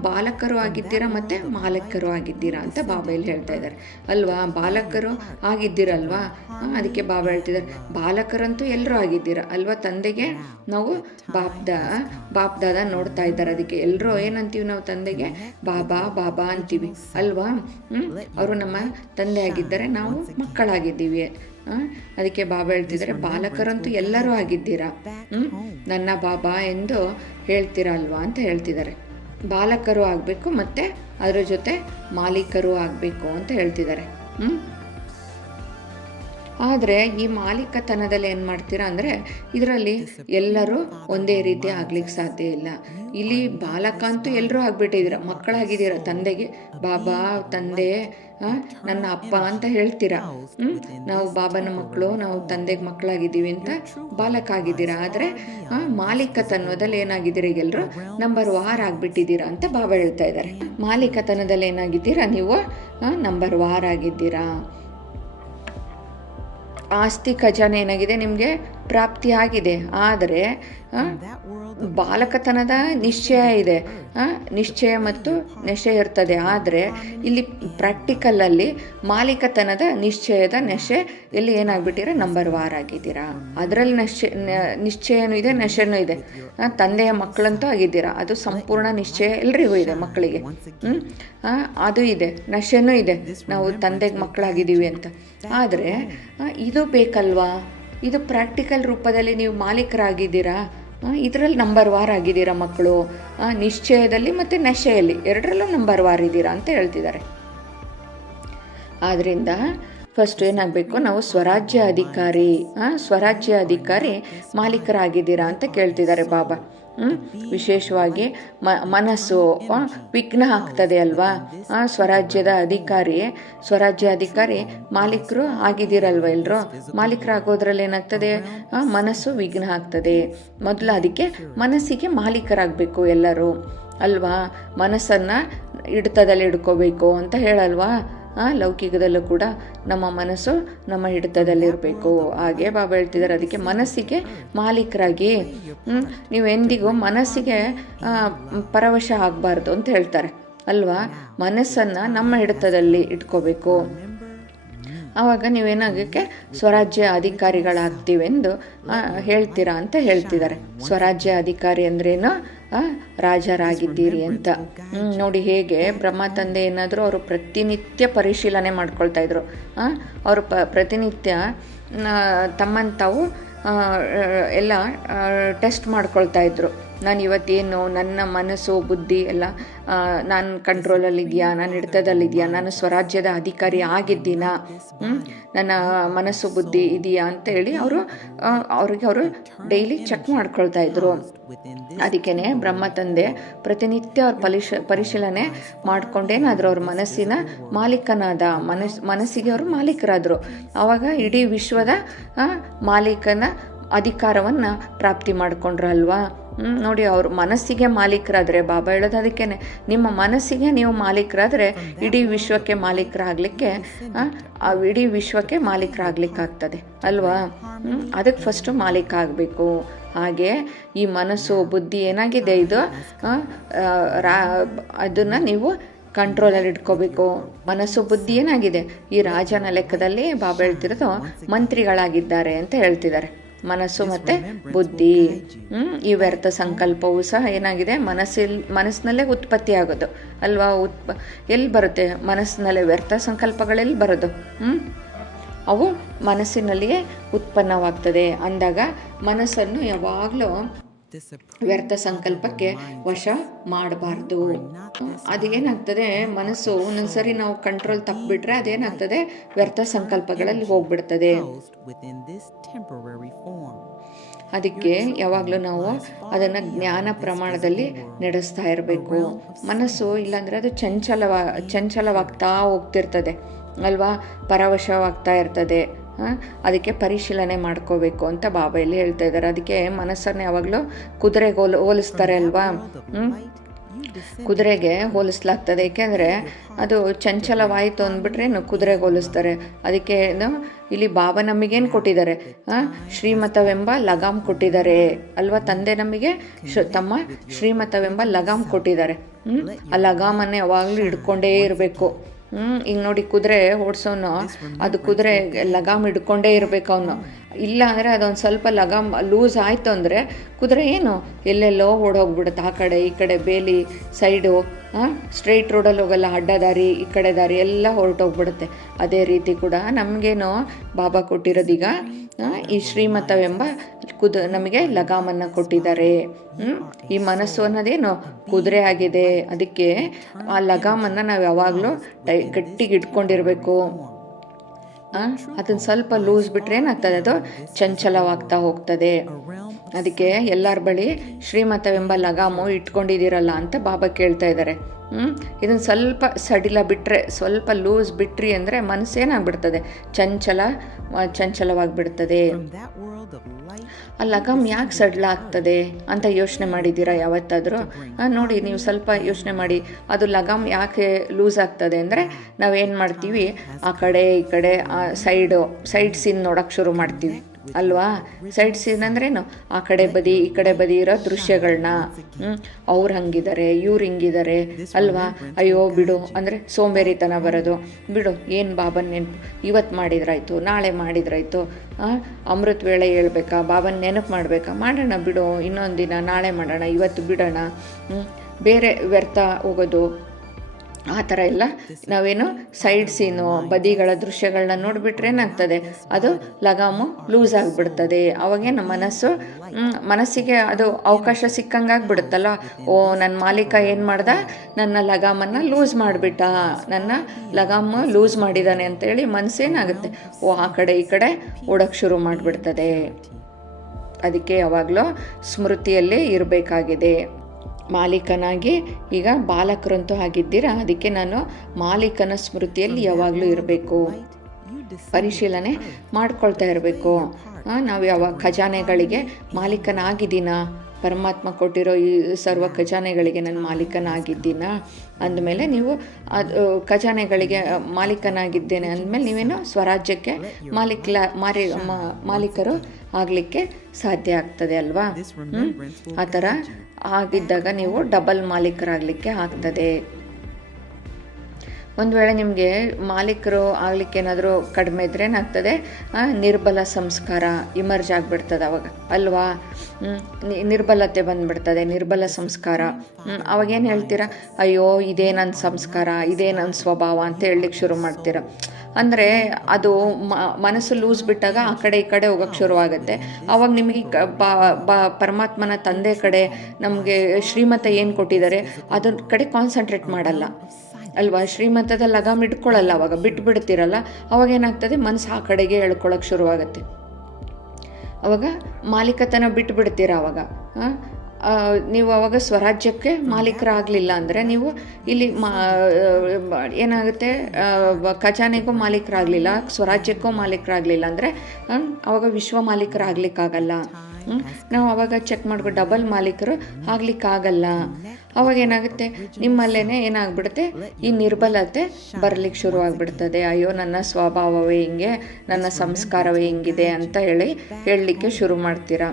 ಬಾಲಕರು ಆಗಿದ್ದೀರಾ ಮತ್ತು ಮಾಲಕರು ಆಗಿದ್ದೀರಾ ಅಂತ ಬಾಬಾ ಇಲ್ಲಿ ಹೇಳ್ತಾ ಇದ್ದಾರೆ ಅಲ್ವಾ. ಬಾಲಕರು ಆಗಿದ್ದೀರಲ್ವಾ, ಅದಕ್ಕೆ ಬಾಬಾ ಹೇಳ್ತಿದ್ದಾರೆ ಬಾಲಕರಂತೂ ಎಲ್ಲರೂ ಆಗಿದ್ದೀರಾ ಅಲ್ವಾ. ತಂದೆಗೆ ನಾವು ಬಾಪ್ ದಾದ ನೋಡ್ತಾ ಇದ್ದಾರೆ. ಅದಕ್ಕೆ ಎಲ್ಲರೂ ಏನಂತೀವಿ ನಾವು ತಂದೆಗೆ ಬಾಬಾ ಅಂತೀವಿ ಅಲ್ವಾ. ಅವರು ನಮ್ಮ ತಂದೆ ಆಗಿದ್ದಾರೆ, ನಾವು ಮಕ್ಕಳಾಗಿದ್ದೀವಿ. ಅದಕ್ಕೆ ಬಾಬಾ ಹೇಳ್ತಿದ್ದಾರೆ ಬಾಲಕರಂತೂ ಎಲ್ಲರೂ ಆಗಿದ್ದೀರಾ, ನನ್ನ ಬಾಬಾ ಎಂದು ಹೇಳ್ತೀರಾ ಅಲ್ವಾ ಅಂತ ಹೇಳ್ತಿದ್ದಾರೆ. ಬಾಲಕರು ಆಗಬೇಕು ಮತ್ತು ಅದರ ಜೊತೆ ಮಾಲೀಕರು ಆಗಬೇಕು ಅಂತ ಹೇಳ್ತಿದ್ದಾರೆ. ಆದರೆ ಈ ಮಾಲೀಕತನದಲ್ಲಿ ಏನು ಮಾಡ್ತೀರಾ ಅಂದರೆ ಇದರಲ್ಲಿ ಎಲ್ಲರೂ ಒಂದೇ ರೀತಿ ಆಗ್ಲಿಕ್ಕೆ ಸಾಧ್ಯ ಇಲ್ಲ. ಇಲ್ಲಿ ಬಾಲಕ ಅಂತೂ ಎಲ್ಲರೂ ಆಗ್ಬಿಟ್ಟಿದ್ದೀರ, ಮಕ್ಕಳಾಗಿದ್ದೀರ. ತಂದೆಗೆ ಬಾಬಾ, ತಂದೆ, ನನ್ನ ಅಪ್ಪ ಅಂತ ಹೇಳ್ತೀರಾ. ನಾವು ಬಾಬನ ಮಕ್ಕಳು, ನಾವು ತಂದೆಗೆ ಮಕ್ಕಳಾಗಿದ್ದೀವಿ ಅಂತ ಬಾಲಕ ಆಗಿದ್ದೀರಾ. ಆದರೆ ಮಾಲೀಕತನದಲ್ಲಿ ಏನಾಗಿದ್ದೀರ, ಈಗೆಲ್ಲರೂ ನಂಬರ್ 6 ಆಗಿಬಿಟ್ಟಿದ್ದೀರಾ ಅಂತ ಬಾಬಾ ಹೇಳ್ತಾ ಇದ್ದಾರೆ. ಮಾಲೀಕತನದಲ್ಲಿ ಏನಾಗಿದ್ದೀರಾ ನೀವು, ನಂಬರ್ 6 ಆಗಿದ್ದೀರಾ. ಆಸ್ತಿ ಖಜಾನೆ ಏನಾಗಿದೆ ನಿಮಗೆ ಪ್ರಾಪ್ತಿಯಾಗಿದೆ. ಆದರೆ ಬಾಲಕತನದ ನಿಶ್ಚಯ ಇದೆ, ನಿಶ್ಚಯ ಮತ್ತು ನಶೆ ಇರ್ತದೆ. ಆದರೆ ಇಲ್ಲಿ ಪ್ರಾಕ್ಟಿಕಲಲ್ಲಿ ಮಾಲೀಕತನದ ನಿಶ್ಚಯದ ನಶೆ ಇಲ್ಲಿ ಏನಾಗ್ಬಿಟ್ಟಿರ ನಂಬರ್ ವಾರ್ ಆಗಿದ್ದೀರಾ. ಅದರಲ್ಲಿ ನಿಶ್ಚಯನೂ ಇದೆ, ನಶೆನೂ ಇದೆ. ತಂದೆಯ ಮಕ್ಕಳಂತೂ ಆಗಿದ್ದೀರಾ, ಅದು ಸಂಪೂರ್ಣ ನಿಶ್ಚಯ ಎಲ್ರಿಗೂ ಇದೆ ಮಕ್ಕಳಿಗೆ. ಅದು ಇದೆ, ನಶೆನೂ ಇದೆ, ನಾವು ತಂದೆಗೆ ಮಕ್ಕಳಾಗಿದ್ದೀವಿ ಅಂತ. ಆದರೆ ಇದು ಬೇಕಲ್ವಾ, ಇದು ಪ್ರಾಕ್ಟಿಕಲ್ ರೂಪದಲ್ಲಿ ನೀವು ಮಾಲೀಕರಾಗಿದ್ದೀರಾ, ಇದರಲ್ಲಿ ನಂಬರ್ ವಾರ್ ಆಗಿದ್ದೀರಾ ಮಕ್ಕಳು. ನಿಶ್ಚಯದಲ್ಲಿ ಮತ್ತು ನಶೆಯಲ್ಲಿ ಎರಡರಲ್ಲೂ ನಂಬರ್ ವಾರ್ ಇದ್ದೀರಾ ಅಂತ ಹೇಳ್ತಿದ್ದಾರೆ. ಆದ್ದರಿಂದ ಫಸ್ಟ್ ಏನಾಗಬೇಕು, ನಾವು ಸ್ವರಾಜ್ಯ ಅಧಿಕಾರಿ ಮಾಲೀಕರಾಗಿದ್ದೀರಾ ಅಂತ ಕೇಳ್ತಿದ್ದಾರೆ ಬಾಬಾ. ವಿಶೇಷವಾಗಿ ಮನಸ್ಸು ವಿಘ್ನ ಆಗ್ತದೆ ಅಲ್ವಾ. ಸ್ವರಾಜ್ಯ ಅಧಿಕಾರಿ ಮಾಲೀಕರು ಆಗಿದ್ದೀರಲ್ವ ಎಲ್ಲರೂ. ಮಾಲೀಕರಾಗೋದ್ರಲ್ಲಿ ಏನಾಗ್ತದೆ, ಮನಸ್ಸು ವಿಘ್ನ ಆಗ್ತದೆ. ಮೊದಲು ಅದಕ್ಕೆ ಮನಸ್ಸಿಗೆ ಮಾಲೀಕರಾಗಬೇಕು ಎಲ್ಲರೂ ಅಲ್ವಾ. ಮನಸ್ಸನ್ನು ಹಿಡಿತದಲ್ಲಿ ಇಡ್ಕೋಬೇಕು ಅಂತ ಹೇಳಲ್ವಾ. ಲೌಕಿಕದಲ್ಲೂ ಕೂಡ ನಮ್ಮ ಮನಸ್ಸು ನಮ್ಮ ಹಿಡಿತದಲ್ಲಿರಬೇಕು. ಹಾಗೆ ಬಾಬಾ ಹೇಳ್ತಿದ್ದಾರೆ, ಅದಕ್ಕೆ ಮನಸ್ಸಿಗೆ ಮಾಲೀಕರಾಗಿ. ನೀವೆಂದಿಗೂ ಮನಸ್ಸಿಗೆ ಪರವಶ ಆಗಬಾರ್ದು ಅಂತ ಹೇಳ್ತಾರೆ ಅಲ್ವಾ. ಮನಸ್ಸನ್ನು ನಮ್ಮ ಹಿಡಿತದಲ್ಲಿ ಇಟ್ಕೋಬೇಕು. ಆವಾಗ ನೀವೇನಾಗಕ್ಕೆ ಸ್ವರಾಜ್ಯ ಅಧಿಕಾರಿಗಳಾಗ್ತೀವೆಂದು ಹೇಳ್ತೀರಾ ಅಂತ ಹೇಳ್ತಿದ್ದಾರೆ. ಸ್ವರಾಜ್ಯ ಅಧಿಕಾರಿ ಅಂದ್ರೇನು, ರಾಜರಾಗಿದ್ದೀರಿ ಅಂತ. ನೋಡಿ ಹೇಗೆ ಬ್ರಹ್ಮ ತಂದೆ ಏನಾದರೂ ಅವರು ಪ್ರತಿನಿತ್ಯ ಪರಿಶೀಲನೆ ಮಾಡ್ಕೊಳ್ತಾ ಇದ್ರು. ಅವರು ಪ್ರತಿನಿತ್ಯ ತಮ್ಮನ್ನು ತಾವು ಎಲ್ಲ ಟೆಸ್ಟ್ ಮಾಡ್ಕೊಳ್ತಾ ಇದ್ರು. ನಾನು ಇವತ್ತೇನು, ನನ್ನ ಮನಸ್ಸು ಬುದ್ಧಿ ಎಲ್ಲ ನಾನು ಕಂಟ್ರೋಲಲ್ಲಿದೆಯಾ, ನಾನು ಹಿಡಿತದಲ್ಲಿದೆಯಾ, ನಾನು ಸ್ವರಾಜ್ಯದ ಅಧಿಕಾರಿ ಆಗಿದ್ದೀನಾ, ನನ್ನ ಮನಸ್ಸು ಬುದ್ಧಿ ಇದೆಯಾ ಅಂತೇಳಿ ಅವರು ಡೈಲಿ ಚೆಕ್ ಮಾಡ್ಕೊಳ್ತಾ ಇದ್ರು. ಅದಕ್ಕೇ ಬ್ರಹ್ಮ ತಂದೆ ಪ್ರತಿನಿತ್ಯ ಅವ್ರ ಪರಿಶೀಲನೆ ಮಾಡ್ಕೊಂಡೇನಾದ್ರು ಅವ್ರ ಮನಸ್ಸಿನ ಮಾಲೀಕನಾದ, ಮನಸ್ಸಿಗೆ ಅವರು ಮಾಲೀಕರಾದರು. ಆವಾಗ ಇಡೀ ವಿಶ್ವದ ಮಾಲೀಕನ ಅಧಿಕಾರವನ್ನು ಪ್ರಾಪ್ತಿ ಮಾಡ್ಕೊಂಡ್ರಲ್ವಾ. ನೋಡಿ, ಅವರು ಮನಸ್ಸಿಗೆ ಮಾಲೀಕರಾದರೆ, ಬಾಬಾ ಹೇಳೋದು ಅದಕ್ಕೇ, ನಿಮ್ಮ ಮನಸ್ಸಿಗೆ ನೀವು ಮಾಲೀಕರಾದರೆ ಇಡೀ ವಿಶ್ವಕ್ಕೆ ಮಾಲೀಕರಾಗಲಿಕ್ಕೆ ಇಡೀ ವಿಶ್ವಕ್ಕೆ ಮಾಲೀಕರಾಗಲಿಕ್ಕಾಗ್ತದೆ ಅಲ್ವಾ. ಅದಕ್ಕೆ ಫಸ್ಟು ಮಾಲೀಕ ಆಗಬೇಕು. ಹಾಗೆ ಈ ಮನಸ್ಸು ಬುದ್ಧಿ ಏನಾಗಿದೆ, ಇದು ಅದನ್ನು ನೀವು ಕಂಟ್ರೋಲಲ್ಲಿ ಇಟ್ಕೋಬೇಕು. ಮನಸ್ಸು ಬುದ್ಧಿ ಏನಾಗಿದೆ, ಈ ರಾಜನ ಲೆಕ್ಕದಲ್ಲಿ ಬಾಬಾ ಹೇಳ್ತಿರೋದು ಮಂತ್ರಿಗಳಾಗಿದ್ದಾರೆ ಅಂತ ಹೇಳ್ತಿದ್ದಾರೆ. ಮನಸ್ಸು ಮತ್ತು ಬುದ್ಧಿ, ಈ ವ್ಯರ್ಥ ಸಂಕಲ್ಪವು ಸಹ ಏನಾಗಿದೆ, ಮನಸ್ಸಿನಲ್ಲೇ ಉತ್ಪತ್ತಿ ಆಗೋದು ಅಲ್ವಾ. ಎಲ್ಲಿ ಬರುತ್ತೆ ಮನಸ್ಸಿನಲ್ಲೇ ವ್ಯರ್ಥ ಸಂಕಲ್ಪಗಳೆಲ್ಲಿ ಬರೋದು, ಅವು ಮನಸ್ಸಿನಲ್ಲಿಯೇ ಉತ್ಪನ್ನವಾಗ್ತದೆ. ಅಂದಾಗ ಮನಸ್ಸನ್ನು ಯಾವಾಗಲೂ ವ್ಯರ್ಥ ಸಂಕಲ್ಪಕ್ಕೆ ವಶ ಮಾಡಬಾರ್ದು. ಅದೇನಾಗ್ತದೆ, ಮನಸ್ಸು ಒಂದೊಂದ್ಸರಿ ನಾವು ಕಂಟ್ರೋಲ್ ತಪ್ಪಿಬಿಟ್ರೆ ಅದೇನಾಗ್ತದೆ, ವ್ಯರ್ಥ ಸಂಕಲ್ಪಗಳಲ್ಲಿ ಹೋಗ್ಬಿಡ್ತದೆ. ಅದಕ್ಕೆ ಯಾವಾಗಲೂ ನಾವು ಅದನ್ನು ಜ್ಞಾನ ಪ್ರಮಾಣದಲ್ಲಿ ನಡೆಸ್ತಾ ಇರಬೇಕು. ಮನಸ್ಸು ಇಲ್ಲಾಂದರೆ ಅದು ಚಂಚಲವಾಗ್ತಾ ಹೋಗ್ತಿರ್ತದೆ ಅಲ್ವಾ, ಪರವಶವಾಗ್ತಾ ಇರ್ತದೆ. ಅದಕ್ಕೆ ಪರಿಶೀಲನೆ ಮಾಡ್ಕೋಬೇಕು ಅಂತ ಬಾಬಾ ಇಲ್ಲಿ ಹೇಳ್ತಾ ಇದ್ದಾರೆ. ಅದಕ್ಕೆ ಮನಸ್ಸನ್ನು ಯಾವಾಗಲೂ ಕುದುರೆಗೆ ಹೋಲಿಸ್ತಾರೆ ಅಲ್ವಾ. ಕುದುರೆಗೆ ಹೋಲಿಸ್ಲಾಗ್ತದೆ, ಏಕೆಂದರೆ ಅದು ಚಂಚಲವಾಯಿತು ಅಂದ್ಬಿಟ್ರೆ ಕುದುರೆಗೆ ಹೋಲಿಸ್ತಾರೆ. ಅದಕ್ಕೆ ಇಲ್ಲಿ ಬಾಬಾ ನಮಗೇನು ಕೊಟ್ಟಿದ್ದಾರೆ, ಶ್ರೀಮತವೆಂಬ ಲಗಾಮ್ ಕೊಟ್ಟಿದ್ದಾರೆ ಅಲ್ವಾ. ತಂದೆ ನಮಗೆ ತಮ್ಮ ಶ್ರೀಮತವೆಂಬ ಲಗಾಮ್ ಕೊಟ್ಟಿದ್ದಾರೆ. ಆ ಲಗಾಮನ್ನು ಯಾವಾಗಲೂ ಹಿಡ್ಕೊಂಡೇ ಇರಬೇಕು. ಈಗ ನೋಡಿ, ಕುದುರೆ ಓಡಿಸೋನು ಅದು ಕುದುರೆ ಲಗಾಮ್ ಹಿಡ್ಕೊಂಡೇ ಇರಬೇಕು ಅವನು. ಇಲ್ಲ ಅಂದರೆ ಅದೊಂದು ಸ್ವಲ್ಪ ಲಗಾಮ್ ಲೂಸ್ ಆಯಿತು ಅಂದರೆ ಕುದುರೆ ಏನು ಎಲ್ಲೆಲ್ಲೋ ಓಡೋಗ್ಬಿಡುತ್ತೆ, ಆ ಕಡೆ ಈ ಕಡೆ, ಬೇಲಿ ಸೈಡು, ಸ್ಟ್ರೈಟ್ ರೋಡಲ್ಲಿ ಹೋಗಲ್ಲ, ಅಡ್ಡ ದಾರಿ, ಈ ಕಡೆ ದಾರಿ ಎಲ್ಲ ಹೊರಟೋಗ್ಬಿಡುತ್ತೆ. ಅದೇ ರೀತಿ ಕೂಡ ನಮಗೇನು ಬಾಬಾ ಕೊಟ್ಟಿರೋದೀಗ ಈ ಶ್ರೀಮತವೆಂಬ ನಮಗೆ ಲಗಾಮನ್ನು ಕೊಟ್ಟಿದ್ದಾರೆ. ಈ ಮನಸ್ಸು ಅನ್ನೋದೇನು ಕುದುರೆ ಆಗಿದೆ. ಅದಕ್ಕೆ ಆ ಲಗಾಮನ್ನು ನಾವು ಯಾವಾಗಲೂ ಗಟ್ಟಿಗೆ ಇಟ್ಕೊಂಡಿರಬೇಕು. ಅದನ್ನು ಸ್ವಲ್ಪ ಲೂಸ್ ಬಿಟ್ರೆ ಏನಾಗ್ತದೆ, ಅದು ಚಂಚಲವಾಗ್ತಾ ಹೋಗ್ತದೆ. ಅದಕ್ಕೆ ಎಲ್ಲರ ಬಳಿ ಶ್ರೀಮತವೆಂಬ ಲಗಾಮು ಇಟ್ಕೊಂಡಿದ್ದೀರಲ್ಲ ಅಂತ ಬಾಬಾ ಕೇಳ್ತಾ ಇದ್ದಾರೆ. ಇದನ್ನು ಸ್ವಲ್ಪ ಸಡಿಲ ಬಿಟ್ಟರೆ, ಸ್ವಲ್ಪ ಲೂಸ್ ಬಿಟ್ರಿ ಅಂದರೆ ಮನಸ್ಸೇನಾಗ್ಬಿಡ್ತದೆ, ಚಂಚಲವಾಗಿಬಿಡ್ತದೆ. ಆ ಲಗಾಮ್ ಯಾಕೆ ಸಡಿಲ ಆಗ್ತದೆ ಅಂತ ಯೋಚನೆ ಮಾಡಿದ್ದೀರಾ ಯಾವತ್ತಾದರೂ? ನೋಡಿ, ನೀವು ಸ್ವಲ್ಪ ಯೋಚನೆ ಮಾಡಿ, ಅದು ಲಗಾಮ್ ಯಾಕೆ ಲೂಸ್ ಆಗ್ತದೆ ಅಂದರೆ ನಾವೇನು ಮಾಡ್ತೀವಿ, ಆ ಕಡೆ ಈ ಕಡೆ ಸೈಡ್ ಸೀನ್ ನೋಡೋಕ್ಕೆ ಶುರು ಮಾಡ್ತೀವಿ ಅಲ್ವಾ. ಸೈಡ್ ಸೀನ್ ಅಂದ್ರೇನು, ಆ ಕಡೆ ಬದಿ ಈ ಕಡೆ ಬದಿ ಇರೋ ದೃಶ್ಯಗಳನ್ನ, ಅವ್ರು ಹಂಗಿದ್ದಾರೆ ಇವ್ರು ಹಿಂಗಿದ್ದಾರೆ ಅಲ್ವಾ, ಅಯ್ಯೋ ಬಿಡು ಅಂದರೆ ಸೋಂಬೇರಿತನ ಬರೋದು. ಬಿಡು ಏನು ಬಾಬನ್ ನೆನಪು, ಇವತ್ತು ಮಾಡಿದ್ರಾಯ್ತು ನಾಳೆ ಮಾಡಿದ್ರಾಯ್ತು, ಅಮೃತ ವೇಳೆ ಹೇಳ್ಬೇಕಾ, ಬಾಬನ ನೆನಪು ಮಾಡಬೇಕಾ, ಮಾಡೋಣ ಬಿಡು ಇನ್ನೊಂದು ದಿನ, ನಾಳೆ ಮಾಡೋಣ ಇವತ್ತು ಬಿಡೋಣ, ಬೇರೆ ವ್ಯರ್ಥ ಹೋಗೋದು ಆ ಥರ ಎಲ್ಲ ನಾವೇನು ಸೈಡ್ ಸೀನು ಬದಿಗಳ ದೃಶ್ಯಗಳನ್ನ ನೋಡಿಬಿಟ್ರೆ ಏನಾಗ್ತದೆ, ಅದು ಲಗಾಮು ಲೂಸ್ ಆಗಿಬಿಡ್ತದೆ. ಅವಾಗೇ ನಮ್ಮ ಮನಸ್ಸಿಗೆ ಅದು ಅವಕಾಶ ಸಿಕ್ಕಂಗಾಗ್ಬಿಡುತ್ತಲ್ಲ. ಓ ನನ್ನ ಮಾಲೀಕ ಏನು ಮಾಡ್ದ, ನನ್ನ ಲಗಾಮನ್ನು ಲೂಸ್ ಮಾಡಿಬಿಟ್ಟ, ನನ್ನ ಲಗಾಮ ಲೂಸ್ ಮಾಡಿದ್ದಾನೆ ಅಂತೇಳಿ ಮನಸ್ಸೇನಾಗುತ್ತೆ, ಓ ಆ ಕಡೆ ಈ ಕಡೆ ಓಡೋಕ್ಕೆ ಶುರು ಮಾಡಿಬಿಡ್ತದೆ. ಅದಕ್ಕೆ ಯಾವಾಗಲೂ ಸ್ಮೃತಿಯಲ್ಲೇ ಇರಬೇಕಾಗಿದೆ. ಮಾಲೀಕನಾಗಿ ಈಗ ಬಾಲಕರಂತೂ ಆಗಿದ್ದೀರಾ, ಅದಕ್ಕೆ ನಾನು ಮಾಲೀಕನ ಸ್ಮೃತಿಯಲ್ಲಿ ಯಾವಾಗಲೂ ಇರಬೇಕು, ಪರಿಶೀಲನೆ ಮಾಡ್ಕೊಳ್ತಾ ಇರಬೇಕು. ನಾವು ಯಾವಾಗ ಖಜಾನೆಗಳಿಗೆ ಮಾಲೀಕನಾಗಿದ್ದೀನಾ, ಪರಮಾತ್ಮ ಕೊಟ್ಟಿರೋ ಈ ಸರ್ವ ಖಜಾನೆಗಳಿಗೆ ನಾನು ಮಾಲೀಕನಾಗಿದ್ದೀನಾ ಅಂದಮೇಲೆ ನೀವು ಅದು ಖಜಾನೆಗಳಿಗೆ ಮಾಲೀಕನಾಗಿದ್ದೇನೆ ಅಂದಮೇಲೆ ನೀವೇನು ಸ್ವರಾಜ್ಯಕ್ಕೆ ಮಾಲೀಕರು ಆಗಲಿಕ್ಕೆ ಸಾಧ್ಯ ಆಗ್ತದೆ ಅಲ್ವಾ. ಆ ಥರ ಆಗಿದ್ದಾಗ ನೀವು ಡಬಲ್ ಮಾಲೀಕರಾಗಲಿಕ್ಕೆ ಆಗ್ತದೆ. ಒಂದು ವೇಳೆ ನಿಮಗೆ ಮಾಲೀಕರು ಆಗಲಿಕ್ಕೆ ಏನಾದರೂ ಕಡಿಮೆ ಇದ್ರೆ ಏನಾಗ್ತದೆ, ನಿರ್ಬಲ ಸಂಸ್ಕಾರ ಇಮರ್ಜ್ ಆಗಿಬಿಡ್ತದೆ ಅವಾಗ ಅಲ್ವಾ. ನಿರ್ಬಲತೆ ಬಂದುಬಿಡ್ತದೆ, ನಿರ್ಬಲ ಸಂಸ್ಕಾರ. ಅವಾಗೇನು ಹೇಳ್ತೀರಾ, ಅಯ್ಯೋ ಇದೇ ನನ್ನ ಸಂಸ್ಕಾರ, ಇದೇ ನನ್ನ ಸ್ವಭಾವ ಅಂತ ಹೇಳಲಿಕ್ಕೆ ಶುರು ಮಾಡ್ತೀರ. ಅಂದರೆ ಅದು ಮನಸ್ಸು ಲೂಸ್ ಬಿಟ್ಟಾಗ ಆ ಕಡೆ ಈ ಕಡೆ ಹೋಗೋಕ್ಕೆ ಶುರುವಾಗುತ್ತೆ. ಆವಾಗ ನಿಮಗೆ ಪರಮಾತ್ಮನ ತಂದೆ ಕಡೆ ನಮಗೆ ಶ್ರೀಮತ ಏನು ಕೊಟ್ಟಿದ್ದಾರೆ ಅದ್ರ ಕಡೆ ಕಾನ್ಸಂಟ್ರೇಟ್ ಮಾಡಲ್ಲ ಅಲ್ವಾ. ಶ್ರೀಮಂತದ ಲಗಾಮ್ ಇಟ್ಕೊಳ್ಳಲ್ಲ, ಅವಾಗ ಬಿಟ್ಟು ಬಿಡ್ತೀರಲ್ಲ, ಅವಾಗ ಏನಾಗ್ತದೆ, ಮನಸ್ಸು ಆ ಕಡೆಗೆ ಎಳ್ಕೊಳ್ಳೋಕೆ ಶುರುವಾಗುತ್ತೆ. ಅವಾಗ ಮಾಲೀಕತನ ಬಿಟ್ಟು ಬಿಡ್ತೀರ. ಅವಾಗ ನೀವು ಅವಾಗ ಸ್ವರಾಜ್ಯಕ್ಕೆ ಮಾಲೀಕರಾಗಲಿಲ್ಲ ಅಂದರೆ ನೀವು ಇಲ್ಲಿ ಏನಾಗುತ್ತೆ, ಖಜಾನೆಗೂ ಮಾಲೀಕರಾಗಲಿಲ್ಲ, ಸ್ವರಾಜ್ಯಕ್ಕೂ ಮಾಲೀಕರಾಗಲಿಲ್ಲ ಅಂದರೆ ಅವಾಗ ವಿಶ್ವ ಮಾಲೀಕರಾಗಲಿಕ್ಕಾಗಲ್ಲ. ನಾವು ಅವಾಗ ಚೆಕ್ ಮಾಡ್ಕೊಂಡು ಡಬಲ್ ಮಾಲೀಕರು ಆಗ್ಲಿಕ್ಕಾಗಲ್ಲ. ಅವಾಗ ಏನಾಗುತ್ತೆ, ನಿಮ್ಮಲ್ಲೇ ಏನಾಗ್ಬಿಡುತ್ತೆ, ಈ ನಿರ್ಬಲತೆ ಬರಲಿಕ್ಕೆ ಶುರುವಾಗ್ಬಿಡ್ತದೆ. ಅಯ್ಯೋ ನನ್ನ ಸ್ವಭಾವವೇ ಹಿಂಗೆ, ನನ್ನ ಸಂಸ್ಕಾರವೇ ಹಿಂಗಿದೆ ಅಂತ ಹೇಳಲಿಕ್ಕೆ ಶುರು ಮಾಡ್ತೀರಾ.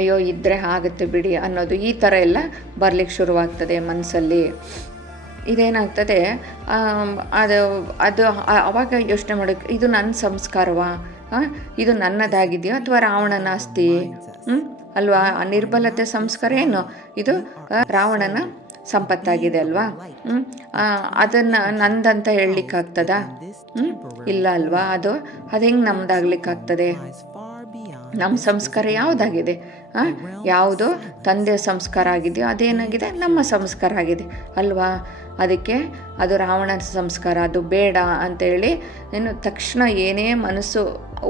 ಅಯ್ಯೋ ಇದ್ದರೆ ಆಗುತ್ತೆ ಬಿಡಿ ಅನ್ನೋದು ಈ ಥರ ಎಲ್ಲ ಬರಲಿಕ್ಕೆ ಶುರುವಾಗ್ತದೆ ಮನಸ್ಸಲ್ಲಿ. ಇದೇನಾಗ್ತದೆ, ಅದು ಅವಾಗ ಯೋಚನೆ ಮಾಡೋಕ್ಕೆ, ಇದು ನನ್ನ ಸಂಸ್ಕಾರವಾ, ಇದು ನನ್ನದಾಗಿದೆಯೋ ಅಥವಾ ರಾವಣನ ಆಸ್ತಿ ಅಲ್ವಾ. ಆ ನಿರ್ಬಲತೆ ಸಂಸ್ಕಾರ ಏನು, ಇದು ರಾವಣನ ಸಂಪತ್ತಾಗಿದೆ ಅಲ್ವಾ. ಅದನ್ನು ನಂದಂತ ಹೇಳಲಿಕ್ಕಾಗ್ತದಾ, ಇಲ್ಲ ಅಲ್ವಾ. ಅದು ಹೆಂಗೆ ನಮ್ದಾಗ್ಲಿಕ್ಕಾಗ್ತದೆ. ನಮ್ಮ ಸಂಸ್ಕಾರ ಯಾವುದಾಗಿದೆ, ಯಾವುದು ತಂದೆಯ ಸಂಸ್ಕಾರ ಆಗಿದೆಯೋ ಅದೇನಾಗಿದೆ, ನಮ್ಮ ಸಂಸ್ಕಾರ ಆಗಿದೆ ಅಲ್ವಾ. ಅದಕ್ಕೆ ಅದು ರಾವಣನ ಸಂಸ್ಕಾರ, ಅದು ಬೇಡ ಅಂತೇಳಿ ತಕ್ಷಣ ಏನೇ ಮನಸ್ಸು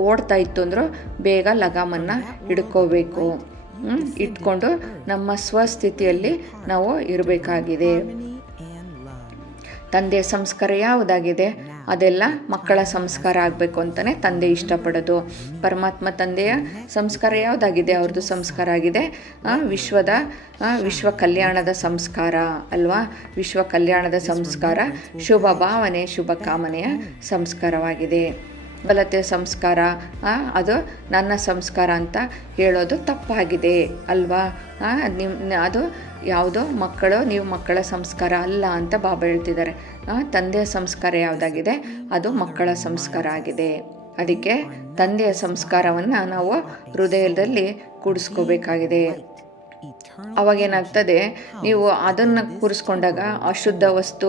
ಓಡ್ತಾ ಇತ್ತು ಅಂದರೂ ಬೇಗ ಲಗಾಮನ್ನು ಹಿಡ್ಕೋಬೇಕು. ಇಟ್ಕೊಂಡು ನಮ್ಮ ಸ್ವಸ್ಥಿತಿಯಲ್ಲಿ ನಾವು ಇರಬೇಕಾಗಿದೆ. ತಂದೆಯ ಸಂಸ್ಕಾರ ಯಾವುದಾಗಿದೆ ಅದೆಲ್ಲ ಮಕ್ಕಳ ಸಂಸ್ಕಾರ ಆಗಬೇಕು ಅಂತಲೇ ತಂದೆ ಇಷ್ಟಪಡೋದು. ಪರಮಾತ್ಮ ತಂದೆಯ ಸಂಸ್ಕಾರ ಯಾವುದಾಗಿದೆ, ಅವ್ರದ್ದು ಸಂಸ್ಕಾರ ಆಗಿದೆ ವಿಶ್ವ ಕಲ್ಯಾಣದ ಸಂಸ್ಕಾರ ಅಲ್ವಾ. ವಿಶ್ವ ಕಲ್ಯಾಣದ ಸಂಸ್ಕಾರ ಶುಭ ಭಾವನೆ ಶುಭ ಕಾಮನೆಯ ಸಂಸ್ಕಾರವಾಗಿದೆ. ಬಲತೆಯ ಸಂಸ್ಕಾರ ಅದು ನನ್ನ ಸಂಸ್ಕಾರ ಅಂತ ಹೇಳೋದು ತಪ್ಪಾಗಿದೆ ಅಲ್ವಾ. ಅದು ಯಾವುದೋ ಮಕ್ಕಳು, ನೀವು ಮಕ್ಕಳ ಸಂಸ್ಕಾರ ಅಲ್ಲ ಅಂತ ಬಾಬಾ ಹೇಳ್ತಿದ್ದಾರೆ. ತಂದೆಯ ಸಂಸ್ಕಾರ ಯಾವುದಾಗಿದೆ ಅದು ಮಕ್ಕಳ ಸಂಸ್ಕಾರ ಆಗಿದೆ. ಅದಕ್ಕೆ ತಂದೆಯ ಸಂಸ್ಕಾರವನ್ನು ನಾವು ಹೃದಯದಲ್ಲಿ ಕೂಡಿಸ್ಕೋಬೇಕಾಗಿದೆ. ಅವಾಗೇನಾಗ್ತದೆ, ನೀವು ಅದನ್ನು ಕೂರಿಸ್ಕೊಂಡಾಗ ಅಶುದ್ಧ ವಸ್ತು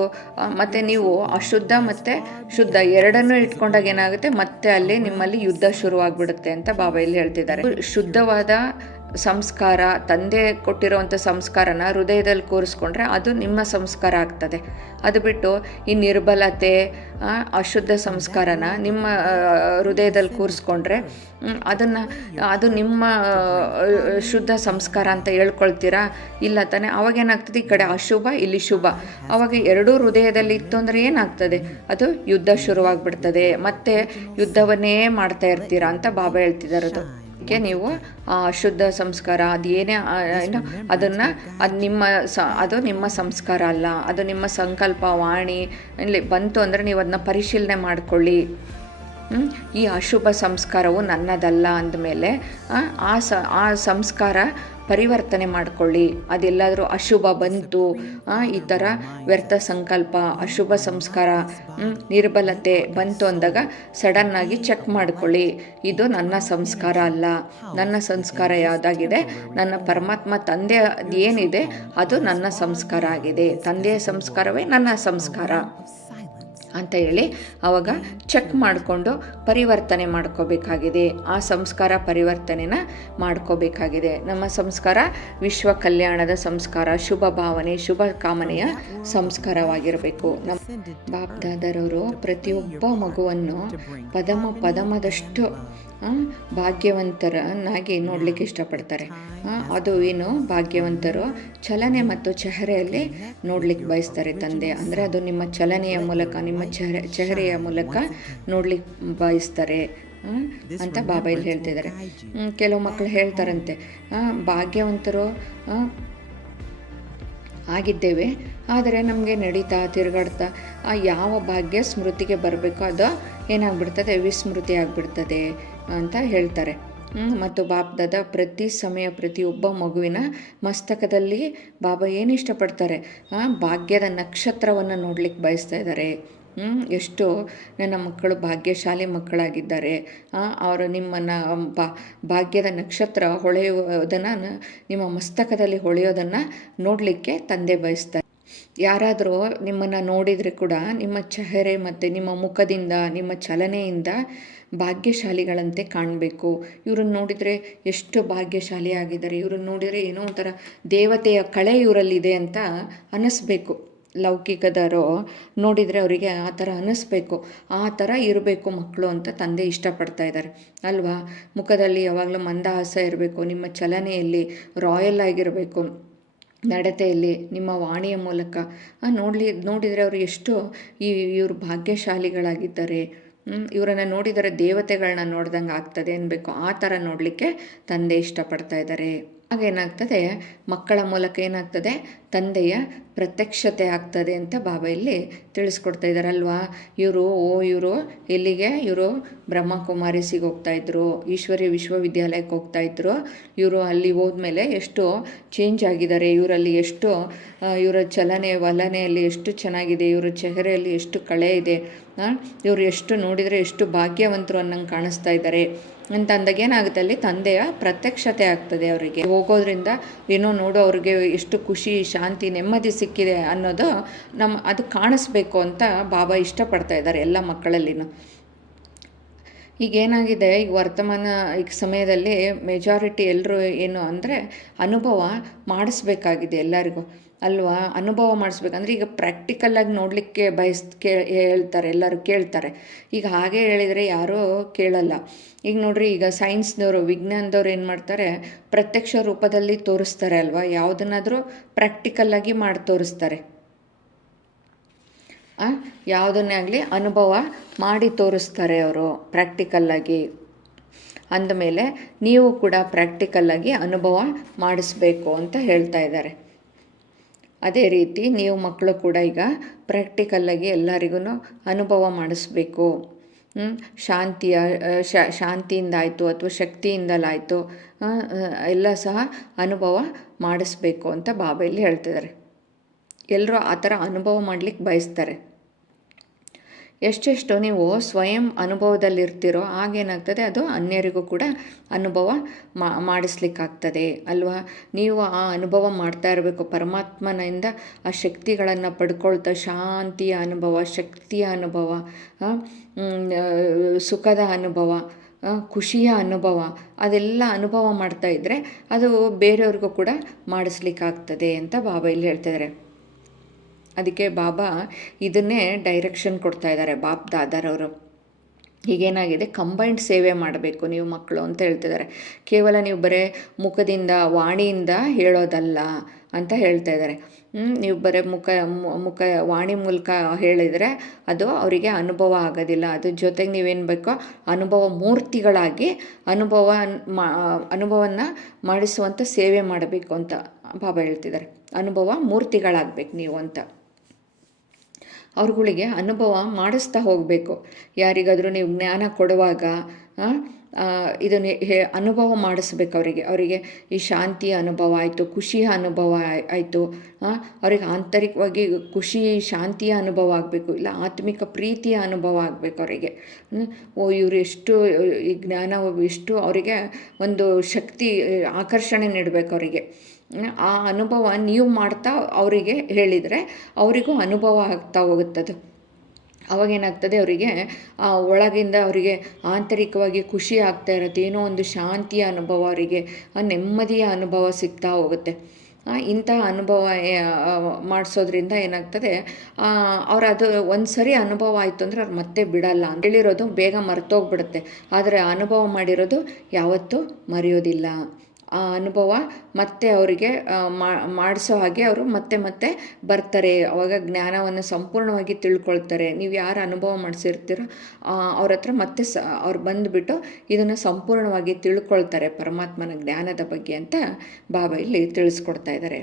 ಮತ್ತು ನೀವು ಅಶುದ್ಧ ಮತ್ತು ಶುದ್ಧ ಎರಡನ್ನೂ ಇಟ್ಕೊಂಡಾಗ ಏನಾಗುತ್ತೆ, ಮತ್ತೆ ಅಲ್ಲಿ ನಿಮ್ಮಲ್ಲಿ ಯುದ್ಧ ಶುರುವಾಗ್ಬಿಡುತ್ತೆ ಅಂತ ಬಾಬಾ ಇಲ್ಲಿ ಹೇಳ್ತಿದ್ದಾರೆ. ಶುದ್ಧವಾದ ಸಂಸ್ಕಾರ, ತಂದೆ ಕೊಟ್ಟಿರೋವಂಥ ಸಂಸ್ಕಾರನ ಹೃದಯದಲ್ಲಿ ಕೂರಿಸ್ಕೊಂಡ್ರೆ ಅದು ನಿಮ್ಮ ಸಂಸ್ಕಾರ ಆಗ್ತದೆ. ಅದು ಬಿಟ್ಟು ಈ ನಿರ್ಬಲತೆ ಅಶುದ್ಧ ಸಂಸ್ಕಾರನ ನಿಮ್ಮ ಹೃದಯದಲ್ಲಿ ಕೂರಿಸ್ಕೊಂಡ್ರೆ ಅದು ನಿಮ್ಮ ಶುದ್ಧ ಸಂಸ್ಕಾರ ಅಂತ ಹೇಳ್ಕೊಳ್ತೀರಾ, ಇಲ್ಲ ತಾನೆ. ಅವಾಗೇನಾಗ್ತದೆ, ಈ ಕಡೆ ಅಶುಭ ಇಲ್ಲಿ ಶುಭ, ಅವಾಗ ಎರಡೂ ಹೃದಯದಲ್ಲಿ ಇತ್ತು ಅಂದರೆ ಏನಾಗ್ತದೆ, ಅದು ಯುದ್ಧ ಶುರುವಾಗ್ಬಿಡ್ತದೆ. ಮತ್ತೆ ಯುದ್ಧವನ್ನೇ ಮಾಡ್ತಾ ಇರ್ತೀರಾ ಅಂತ ಬಾಬಾ ಹೇಳ್ತಿದ್ದಾರದು. ಅದಕ್ಕೆ ನೀವು ಆ ಅಶುದ್ಧ ಸಂಸ್ಕಾರ ಅದೇನೇ ಅದು ನಿಮ್ಮ ಸಂಸ್ಕಾರ ಅಲ್ಲ, ಅದು ನಿಮ್ಮ ಸಂಕಲ್ಪ ವಾಣಿ ಇಲ್ಲಿ ಬಂತು ಅಂದರೆ ನೀವು ಅದನ್ನ ಪರಿಶೀಲನೆ ಮಾಡಿಕೊಳ್ಳಿ. ಈ ಅಶುಭ ಸಂಸ್ಕಾರವು ನನ್ನದಲ್ಲ ಅಂದಮೇಲೆ ಆ ಸಂಸ್ಕಾರ ಪರಿವರ್ತನೆ ಮಾಡಿಕೊಳ್ಳಿ. ಅದೆಲ್ಲಾದರೂ ಅಶುಭ ಬಂತು, ಈ ಥರ ವ್ಯರ್ಥ ಸಂಕಲ್ಪ, ಅಶುಭ ಸಂಸ್ಕಾರ, ನಿರ್ಬಲತೆ ಬಂತು ಅಂದಾಗ ಸಡನ್ನಾಗಿ ಚೆಕ್ ಮಾಡ್ಕೊಳ್ಳಿ. ಇದು ನನ್ನ ಸಂಸ್ಕಾರ ಅಲ್ಲ, ನನ್ನ ಸಂಸ್ಕಾರ ಯಾವುದಾಗಿದೆ, ನನ್ನ ಪರಮಾತ್ಮ ತಂದೆ ಏನಿದೆ ಅದು ನನ್ನ ಸಂಸ್ಕಾರ ಆಗಿದೆ, ತಂದೆಯ ಸಂಸ್ಕಾರವೇ ನನ್ನ ಸಂಸ್ಕಾರ ಅಂತ ಹೇಳಿ ಆವಾಗ ಚೆಕ್ ಮಾಡಿಕೊಂಡು ಪರಿವರ್ತನೆ ಮಾಡ್ಕೋಬೇಕಾಗಿದೆ. ಆ ಸಂಸ್ಕಾರ ಪರಿವರ್ತನೆನ ಮಾಡ್ಕೋಬೇಕಾಗಿದೆ. ನಮ್ಮ ಸಂಸ್ಕಾರ ವಿಶ್ವ ಕಲ್ಯಾಣದ ಸಂಸ್ಕಾರ, ಶುಭ ಭಾವನೆ, ಶುಭ ಕಾಮನೆಯ ಸಂಸ್ಕಾರವಾಗಿರಬೇಕು. ನಮ್ಮ ಬಾಪ್ ದಾದರವರು ಪ್ರತಿಯೊಬ್ಬ ಮಗುವನ್ನು ಪದಮದಷ್ಟು ಭಾಗ್ಯವಂತರನ್ನಾಗಿ ನೋಡಲಿಕ್ಕೆ ಇಷ್ಟಪಡ್ತಾರೆ. ಅದು ಏನು ಭಾಗ್ಯವಂತರು ಚಲನೆ ಮತ್ತು ಚೆಹರೆಯಲ್ಲಿ ನೋಡ್ಲಿಕ್ಕೆ ಬಯಸ್ತಾರೆ ತಂದೆ. ಅಂದರೆ ಅದು ನಿಮ್ಮ ಚಲನೆಯ ಮೂಲಕ, ನಿಮ್ಮ ಚೆಹರೆಯ ಮೂಲಕ ನೋಡ್ಲಿಕ್ಕೆ ಬಯಸ್ತಾರೆ ಅಂತ ಬಾಬಾ ಇಲ್ಲಿ ಹೇಳ್ತಿದ್ದಾರೆ. ಕೆಲವು ಮಕ್ಕಳು ಹೇಳ್ತಾರಂತೆ, ಭಾಗ್ಯವಂತರು ಆಗಿದ್ದೇವೆ, ಆದರೆ ನಮಗೆ ನಡೀತಾ ತಿರುಗಾಡ್ತಾ ಯಾವ ಭಾಗ್ಯ ಸ್ಮೃತಿಗೆ ಬರಬೇಕೋ ಅದು ಏನಾಗ್ಬಿಡ್ತದೆ, ವಿಸ್ಮೃತಿ ಆಗಿಬಿಡ್ತದೆ ಅಂತ ಹೇಳ್ತಾರೆ. ಮತ್ತು ಬಾಪ್ದಾದ ಪ್ರತಿ ಸಮಯ ಪ್ರತಿಯೊಬ್ಬ ಮಗುವಿನ ಮಸ್ತಕದಲ್ಲಿ ಬಾಬಾ ಏನು ಇಷ್ಟಪಡ್ತಾರೆ, ಭಾಗ್ಯದ ನಕ್ಷತ್ರವನ್ನು ನೋಡ್ಲಿಕ್ಕೆ ಬಯಸ್ತಾ ಇದ್ದಾರೆ. ಎಷ್ಟು ನನ್ನ ಮಕ್ಕಳು ಭಾಗ್ಯಶಾಲಿ ಮಕ್ಕಳಾಗಿದ್ದಾರೆ, ಅವರು ನಿಮ್ಮನ್ನು ಭಾಗ್ಯದ ನಕ್ಷತ್ರ ಹೊಳೆಯುವುದನ್ನು, ನಿಮ್ಮ ಮಸ್ತಕದಲ್ಲಿ ಹೊಳೆಯೋದನ್ನು ನೋಡಲಿಕ್ಕೆ ತಂದೆ ಬಯಸ್ತಾರೆ. ಯಾರಾದರೂ ನಿಮ್ಮನ್ನು ನೋಡಿದರೆ ಕೂಡ ನಿಮ್ಮ ಚೆಹರೆ ಮತ್ತು ನಿಮ್ಮ ಮುಖದಿಂದ, ನಿಮ್ಮ ಚಲನೆಯಿಂದ ಭಾಗ್ಯಶಾಲಿಗಳಂತೆ ಕಾಣಬೇಕು. ಇವ್ರನ್ನ ನೋಡಿದರೆ ಎಷ್ಟು ಭಾಗ್ಯಶಾಲಿ ಆಗಿದ್ದಾರೆ, ಇವ್ರನ್ನ ನೋಡಿದರೆ ಏನೋ ಒಂಥರ ದೇವತೆಯ ಕಳೆ ಇವರಲ್ಲಿದೆ ಅಂತ ಅನ್ನಿಸ್ಬೇಕು. ಲೌಕಿಕದವರು ನೋಡಿದರೆ ಅವರಿಗೆ ಆ ಥರ ಅನ್ನಿಸ್ಬೇಕು, ಆ ಥರ ಇರಬೇಕು ಮಕ್ಕಳು ಅಂತ ತಂದೆ ಇಷ್ಟಪಡ್ತಾ ಇದ್ದಾರೆ ಅಲ್ವಾ. ಮುಖದಲ್ಲಿ ಯಾವಾಗಲೂ ಮಂದಹಾಸ ಇರಬೇಕು, ನಿಮ್ಮ ಚಲನೆಯಲ್ಲಿ ರಾಯಲ್ ಆಗಿರಬೇಕು, ನಡತೆಯಲ್ಲಿ, ನಿಮ್ಮ ವಾಣಿಯ ಮೂಲಕ ನೋಡಿದರೆ ಅವರು ಎಷ್ಟು ಇವರು ಭಾಗ್ಯಶಾಲಿಗಳಾಗಿದ್ದಾರೆ. ಇವರನ್ನು ನೋಡಿದರೆ ದೇವತೆಗಳನ್ನ ನೋಡ್ದಂಗೆ ಆಗ್ತದೆ ಅನ್ಬೇಕು. ಆ ಥರ ನೋಡಲಿಕ್ಕೆ ತಂದೆ ಇಷ್ಟಪಡ್ತಾ ಇದ್ದಾರೆ. ಆಗೇನಾಗ್ತದೆ, ಮಕ್ಕಳ ಮೂಲಕ ಏನಾಗ್ತದೆ, ತಂದೆಯ ಪ್ರತ್ಯಕ್ಷತೆ ಆಗ್ತದೆ ಅಂತ ಬಾಬಾ ಇಲ್ಲಿ ತಿಳಿಸ್ಕೊಡ್ತಾ ಇದ್ದಾರಲ್ವಾ. ಇವರು ಎಲ್ಲಿಗೆ, ಇವರು ಬ್ರಹ್ಮಕುಮಾರಿಸಿಗೆ ಹೋಗ್ತಾಯಿದ್ರು, ಈಶ್ವರಿ ವಿಶ್ವವಿದ್ಯಾಲಯಕ್ಕೆ ಹೋಗ್ತಾಯಿದ್ರು. ಇವರು ಅಲ್ಲಿ ಹೋದ್ಮೇಲೆ ಎಷ್ಟು ಚೇಂಜ್ ಆಗಿದ್ದಾರೆ, ಇವರಲ್ಲಿ ಎಷ್ಟು ಇವರ ಚಲನೆ ವಲನೆಯಲ್ಲಿ ಎಷ್ಟು ಚೆನ್ನಾಗಿದೆ, ಇವರ ಚೆಹರೆಯಲ್ಲಿ ಎಷ್ಟು ಕಳೆ ಇದೆ, ಇವರು ಎಷ್ಟು ನೋಡಿದರೆ ಎಷ್ಟು ಭಾಗ್ಯವಂತರು ಅನ್ನಂಗೆ ಕಾಣಿಸ್ತಾ ಇದ್ದಾರೆ ಅಂತ ಅಂದಾಗ ಏನಾಗುತ್ತೆ, ಅಲ್ಲಿ ತಂದೆಯ ಪ್ರತ್ಯಕ್ಷತೆ ಆಗ್ತದೆ. ಅವರಿಗೆ ಹೋಗೋದ್ರಿಂದ ಏನೋ ನೋಡು ಅವ್ರಿಗೆ ಎಷ್ಟು ಖುಷಿ, ಶಾಂತಿ, ನೆಮ್ಮದಿ ಸಿಕ್ಕಿದೆ ಅನ್ನೋದು ಅದು ಕಾಣಿಸ್ಬೇಕು ಅಂತ ಬಾಬಾ ಇಷ್ಟಪಡ್ತಾ ಇದ್ದಾರೆ ಎಲ್ಲ ಮಕ್ಕಳಲ್ಲಿನೂ. ಈಗೇನಾಗಿದೆ, ಈಗ ವರ್ತಮಾನ ಸಮಯದಲ್ಲಿ ಮೆಜಾರಿಟಿ ಎಲ್ಲರೂ ಏನು ಅಂದರೆ ಅನುಭವ ಮಾಡಿಸ್ಬೇಕಾಗಿದೆ ಎಲ್ಲರಿಗೂ ಅಲ್ವಾ. ಅನುಭವ ಮಾಡಿಸ್ಬೇಕಂದ್ರೆ ಈಗ ಪ್ರಾಕ್ಟಿಕಲ್ಲಾಗಿ ನೋಡಲಿಕ್ಕೆ ಹೇಳ್ತಾರೆ, ಎಲ್ಲರೂ ಕೇಳ್ತಾರೆ. ಈಗ ಹಾಗೆ ಹೇಳಿದರೆ ಯಾರೂ ಕೇಳಲ್ಲ. ಈಗ ನೋಡ್ರಿ, ಈಗ ಸೈನ್ಸ್ನವರು, ವಿಜ್ಞಾನದವ್ರು ಏನು ಮಾಡ್ತಾರೆ, ಪ್ರತ್ಯಕ್ಷ ರೂಪದಲ್ಲಿ ತೋರಿಸ್ತಾರೆ ಅಲ್ವಾ. ಯಾವುದನ್ನಾದರೂ ಪ್ರಾಕ್ಟಿಕಲ್ಲಾಗಿ ಮಾಡಿ ತೋರಿಸ್ತಾರೆ. ಯಾವುದನ್ನೇ ಆಗಲಿ ಅನುಭವ ಮಾಡಿ ತೋರಿಸ್ತಾರೆ ಅವರು ಪ್ರಾಕ್ಟಿಕಲ್ಲಾಗಿ. ಅಂದಮೇಲೆ ನೀವು ಕೂಡ ಪ್ರಾಕ್ಟಿಕಲ್ಲಾಗಿ ಅನುಭವ ಮಾಡಿಸ್ಬೇಕು ಅಂತ ಹೇಳ್ತಾ ಇದ್ದಾರೆ. ಅದೇ ರೀತಿ ನೀವು ಮಕ್ಕಳು ಕೂಡ ಈಗ ಪ್ರಾಕ್ಟಿಕಲ್ಲಾಗಿ ಎಲ್ಲರಿಗೂ ಅನುಭವ ಮಾಡಿಸ್ಬೇಕು. ಶಾಂತಿಯಿಂದ ಆಯಿತು ಅಥವಾ ಶಕ್ತಿಯಿಂದಲಾಯಿತು ಎಲ್ಲ ಸಹ ಅನುಭವ ಮಾಡಿಸ್ಬೇಕು ಅಂತ ಬಾಬಾ ಇಲ್ಲಿ ಹೇಳ್ತಿದ್ದಾರೆ. ಎಲ್ಲರೂ ಆ ಥರ ಅನುಭವ ಮಾಡಲಿಕ್ಕೆ ಬಯಸ್ತಾರೆ. ಎಷ್ಟೆಷ್ಟು ನೀವು ಸ್ವಯಂ ಅನುಭವದಲ್ಲಿರ್ತೀರೋ ಆಗೇನಾಗ್ತದೆ, ಅದು ಅನ್ಯರಿಗೂ ಕೂಡ ಅನುಭವ ಮಾಡಿಸ್ಲಿಕ್ಕಾಗ್ತದೆ ಅಲ್ವಾ. ನೀವು ಆ ಅನುಭವ ಮಾಡ್ತಾ ಇರಬೇಕು, ಪರಮಾತ್ಮನಿಂದ ಆ ಶಕ್ತಿಗಳನ್ನು ಪಡ್ಕೊಳ್ತಾ ಶಾಂತಿಯ ಅನುಭವ, ಶಕ್ತಿಯ ಅನುಭವ, ಸುಖದ ಅನುಭವ, ಖುಷಿಯ ಅನುಭವ, ಅದೆಲ್ಲ ಅನುಭವ ಮಾಡ್ತಾ ಇದ್ದರೆ ಅದು ಬೇರೆಯವ್ರಿಗೂ ಕೂಡ ಮಾಡಿಸ್ಲಿಕ್ಕಾಗ್ತದೆ ಅಂತ ಬಾಬಾ ಇಲ್ಲಿ ಹೇಳ್ತಿದ್ದಾರೆ. ಅದಕ್ಕೆ ಬಾಬಾ ಇದನ್ನೇ ಡೈರೆಕ್ಷನ್ ಕೊಡ್ತಾ ಇದ್ದಾರೆ ಬಾಪ್ ದಾದಾರವರು. ಈಗೇನಾಗಿದೆ, ಕಂಬೈನ್ಡ್ ಸೇವೆ ಮಾಡಬೇಕು ನೀವು ಮಕ್ಕಳು ಅಂತ ಹೇಳ್ತಿದ್ದಾರೆ. ಕೇವಲ ನೀವು ಬರೀ ಮುಖದಿಂದ ವಾಣಿಯಿಂದ ಹೇಳೋದಲ್ಲ ಅಂತ ಹೇಳ್ತಾ ಇದ್ದಾರೆ. ನೀವು ಬರೀ ಮುಖ ವಾಣಿ ಮೂಲಕ ಹೇಳಿದರೆ ಅದು ಅವರಿಗೆ ಅನುಭವ ಆಗೋದಿಲ್ಲ. ಅದ್ರ ಜೊತೆಗೆ ನೀವೇನು ಬೇಕೋ ಅನುಭವ ಮೂರ್ತಿಗಳಾಗಿ ಅನುಭವನ ಮಾಡಿಸುವಂಥ ಸೇವೆ ಮಾಡಬೇಕು ಅಂತ ಬಾಬಾ ಹೇಳ್ತಿದ್ದಾರೆ. ಅನುಭವ ಮೂರ್ತಿಗಳಾಗಬೇಕು ನೀವು ಅಂತ. ಅವ್ರುಗಳಿಗೆ ಅನುಭವ ಮಾಡಿಸ್ತಾ ಹೋಗಬೇಕು. ಯಾರಿಗಾದರೂ ನೀವು ಜ್ಞಾನ ಕೊಡುವಾಗ ಇದನ್ನು ಅನುಭವ ಮಾಡಿಸ್ಬೇಕು ಅವರಿಗೆ ಈ ಶಾಂತಿಯ ಅನುಭವ ಆಯಿತು, ಖುಷಿಯ ಅನುಭವ ಆಯಿತು. ಅವ್ರಿಗೆ ಆಂತರಿಕವಾಗಿ ಖುಷಿ ಶಾಂತಿಯ ಅನುಭವ ಆಗಬೇಕು, ಇಲ್ಲ ಆತ್ಮಿಕ ಪ್ರೀತಿಯ ಅನುಭವ ಆಗಬೇಕು ಅವರಿಗೆ. ಇವರು ಎಷ್ಟು ಈ ಜ್ಞಾನ ಎಷ್ಟು ಅವರಿಗೆ ಒಂದು ಶಕ್ತಿ ಆಕರ್ಷಣೆ ನೀಡಬೇಕು ಅವರಿಗೆ. ಆ ಅನುಭವ ನೀವು ಮಾಡ್ತಾ ಅವರಿಗೆ ಹೇಳಿದರೆ ಅವರಿಗೂ ಅನುಭವ ಆಗ್ತಾ ಹೋಗುತ್ತದೆ. ಅವಾಗೇನಾಗ್ತದೆ, ಅವರಿಗೆ ಆ ಒಳಗಿಂದ ಅವರಿಗೆ ಆಂತರಿಕವಾಗಿ ಖುಷಿ ಆಗ್ತಾ ಇರುತ್ತೆ, ಏನೋ ಒಂದು ಶಾಂತಿಯ ಅನುಭವ, ಅವರಿಗೆ ಆ ನೆಮ್ಮದಿಯ ಅನುಭವ ಸಿಗ್ತಾ ಹೋಗುತ್ತೆ. ಇಂತಹ ಅನುಭವ ಮಾಡಿಸೋದ್ರಿಂದ ಏನಾಗ್ತದೆ, ಅವ್ರು ಅದು ಒಂದು ಸರಿ ಅನುಭವ ಆಯಿತು ಅಂದರೆ ಅವ್ರು ಮತ್ತೆ ಬಿಡಲ್ಲ. ಹೇಳಿರೋದು ಬೇಗ ಮರ್ತೋಗ್ಬಿಡುತ್ತೆ, ಆದರೆ ಅನುಭವ ಮಾಡಿರೋದು ಯಾವತ್ತೂ ಮರೆಯೋದಿಲ್ಲ. ಆ ಅನುಭವ ಮತ್ತೆ ಅವರಿಗೆ ಮಾಡಿಸೋ ಹಾಗೆ ಅವರು ಮತ್ತೆ ಮತ್ತೆ ಬರ್ತಾರೆ. ಅವಾಗ ಜ್ಞಾನವನ್ನು ಸಂಪೂರ್ಣವಾಗಿ ತಿಳ್ಕೊಳ್ತಾರೆ. ನೀವು ಯಾರು ಅನುಭವ ಮಾಡಿಸಿರ್ತೀರೋ ಅವ್ರ ಹತ್ರ ಮತ್ತೆ ಅವ್ರು ಬಂದುಬಿಟ್ಟು ಇದನ್ನು ಸಂಪೂರ್ಣವಾಗಿ ತಿಳ್ಕೊಳ್ತಾರೆ ಪರಮಾತ್ಮನ ಜ್ಞಾನದ ಬಗ್ಗೆ ಅಂತ ಬಾಬಾ ಇಲ್ಲಿ ತಿಳಿಸ್ಕೊಡ್ತಾ ಇದ್ದಾರೆ.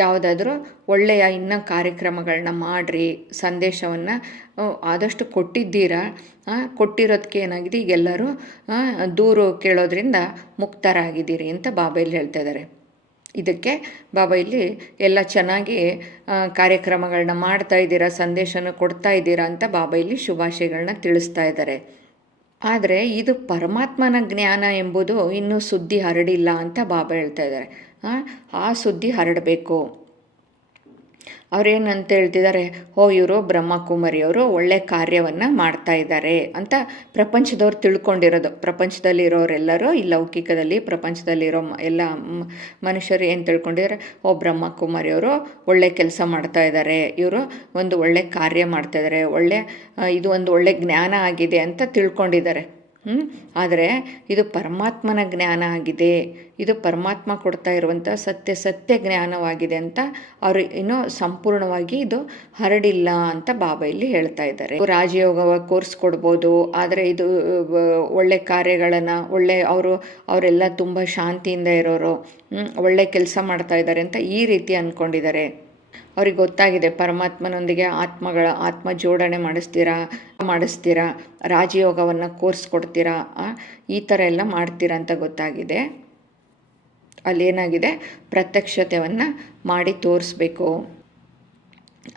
ಯಾವುದಾದ್ರೂ ಒಳ್ಳೆಯ ಇನ್ನೂ ಕಾರ್ಯಕ್ರಮಗಳನ್ನ ಮಾಡಿರಿ, ಸಂದೇಶವನ್ನು ಆದಷ್ಟು ಕೊಟ್ಟಿದ್ದೀರಾ. ಕೊಟ್ಟಿರೋದಕ್ಕೆ ಏನಾಗಿದೆ, ಈಗೆಲ್ಲರೂ ದೂರು ಕೇಳೋದ್ರಿಂದ ಮುಕ್ತರಾಗಿದ್ದೀರಿ ಅಂತ ಬಾಬಾ ಇಲ್ಲಿ ಹೇಳ್ತಾ ಇದ್ದಾರೆ. ಇದಕ್ಕೆ ಬಾಬಾ ಇಲ್ಲಿ ಎಲ್ಲ ಚೆನ್ನಾಗಿ ಕಾರ್ಯಕ್ರಮಗಳನ್ನ ಮಾಡ್ತಾ ಇದ್ದೀರಾ, ಸಂದೇಶನ ಕೊಡ್ತಾ ಇದ್ದೀರಾ ಅಂತ ಬಾಬಾ ಇಲ್ಲಿ ಶುಭಾಶಯಗಳನ್ನ ತಿಳಿಸ್ತಾ ಇದ್ದಾರೆ. ಆದರೆ ಇದು ಪರಮಾತ್ಮನ ಜ್ಞಾನ ಎಂಬುದು ಇನ್ನೂ ಸುದ್ದಿ ಹರಡಿಲ್ಲ ಅಂತ ಬಾಬಾ ಹೇಳ್ತಾ ಇದ್ದಾರೆ. ಆ ಸುದ್ದಿ ಹರಡಬೇಕು. ಅವ್ರೇನಂತ ಹೇಳ್ತಿದ್ದಾರೆ, ಇವರು ಬ್ರಹ್ಮಕುಮಾರಿಯವರು ಒಳ್ಳೆ ಕಾರ್ಯವನ್ನು ಮಾಡ್ತಾ ಇದ್ದಾರೆ ಅಂತ ಪ್ರಪಂಚದವ್ರು ತಿಳ್ಕೊಂಡಿರೋದು. ಪ್ರಪಂಚದಲ್ಲಿರೋರೆಲ್ಲರೂ ಈ ಲೌಕಿಕದಲ್ಲಿ ಪ್ರಪಂಚದಲ್ಲಿರೋ ಎಲ್ಲ ಮನುಷ್ಯರು ಏನು ತಿಳ್ಕೊಂಡಿದ್ದಾರೆ, ಬ್ರಹ್ಮಕುಮಾರಿಯವರು ಒಳ್ಳೆ ಕೆಲಸ ಮಾಡ್ತಾ ಇದ್ದಾರೆ, ಇವರು ಒಂದು ಒಳ್ಳೆ ಕಾರ್ಯ ಮಾಡ್ತಾ ಇದ್ದಾರೆ, ಇದು ಒಂದು ಒಳ್ಳೆ ಜ್ಞಾನ ಆಗಿದೆ ಅಂತ ತಿಳ್ಕೊಂಡಿದ್ದಾರೆ. ಆದರೆ ಇದು ಪರಮಾತ್ಮನ ಜ್ಞಾನ ಆಗಿದೆ, ಇದು ಪರಮಾತ್ಮ ಕೊಡ್ತಾ ಇರುವಂಥ ಸತ್ಯ ಜ್ಞಾನವಾಗಿದೆ ಅಂತ ಅವರು ಇನ್ನೂ ಸಂಪೂರ್ಣವಾಗಿ ಇದು ಹರಡಿಲ್ಲ ಅಂತ ಬಾಬಾ ಇಲ್ಲಿ ಹೇಳ್ತಾ ಇದ್ದಾರೆ. ರಾಜಯೋಗ ಕೋರ್ಸ್ ಕೊಡ್ಬೋದು, ಆದರೆ ಇದು ಒಳ್ಳೆ ಕಾರ್ಯಗಳನ್ನು ಅವರೆಲ್ಲ ತುಂಬ ಶಾಂತಿಯಿಂದ ಇರೋರು, ಒಳ್ಳೆ ಕೆಲಸ ಮಾಡ್ತಾ ಇದ್ದಾರೆ ಅಂತ ಈ ರೀತಿ ಅಂದ್ಕೊಂಡಿದ್ದಾರೆ. ಅವ್ರಿಗೆ ಗೊತ್ತಾಗಿದೆ ಪರಮಾತ್ಮನೊಂದಿಗೆ ಆತ್ಮ ಜೋಡಣೆ ಮಾಡಿಸ್ತೀರಾ, ರಾಜಯೋಗವನ್ನು ಕೋರ್ಸ್ ಕೊಡ್ತೀರಾ, ಈ ಥರ ಎಲ್ಲ ಮಾಡ್ತೀರಾ ಅಂತ ಗೊತ್ತಾಗಿದೆ. ಅಲ್ಲೇನಾಗಿದೆ, ಪ್ರತ್ಯಕ್ಷತೆಯನ್ನು ಮಾಡಿ ತೋರಿಸ್ಬೇಕು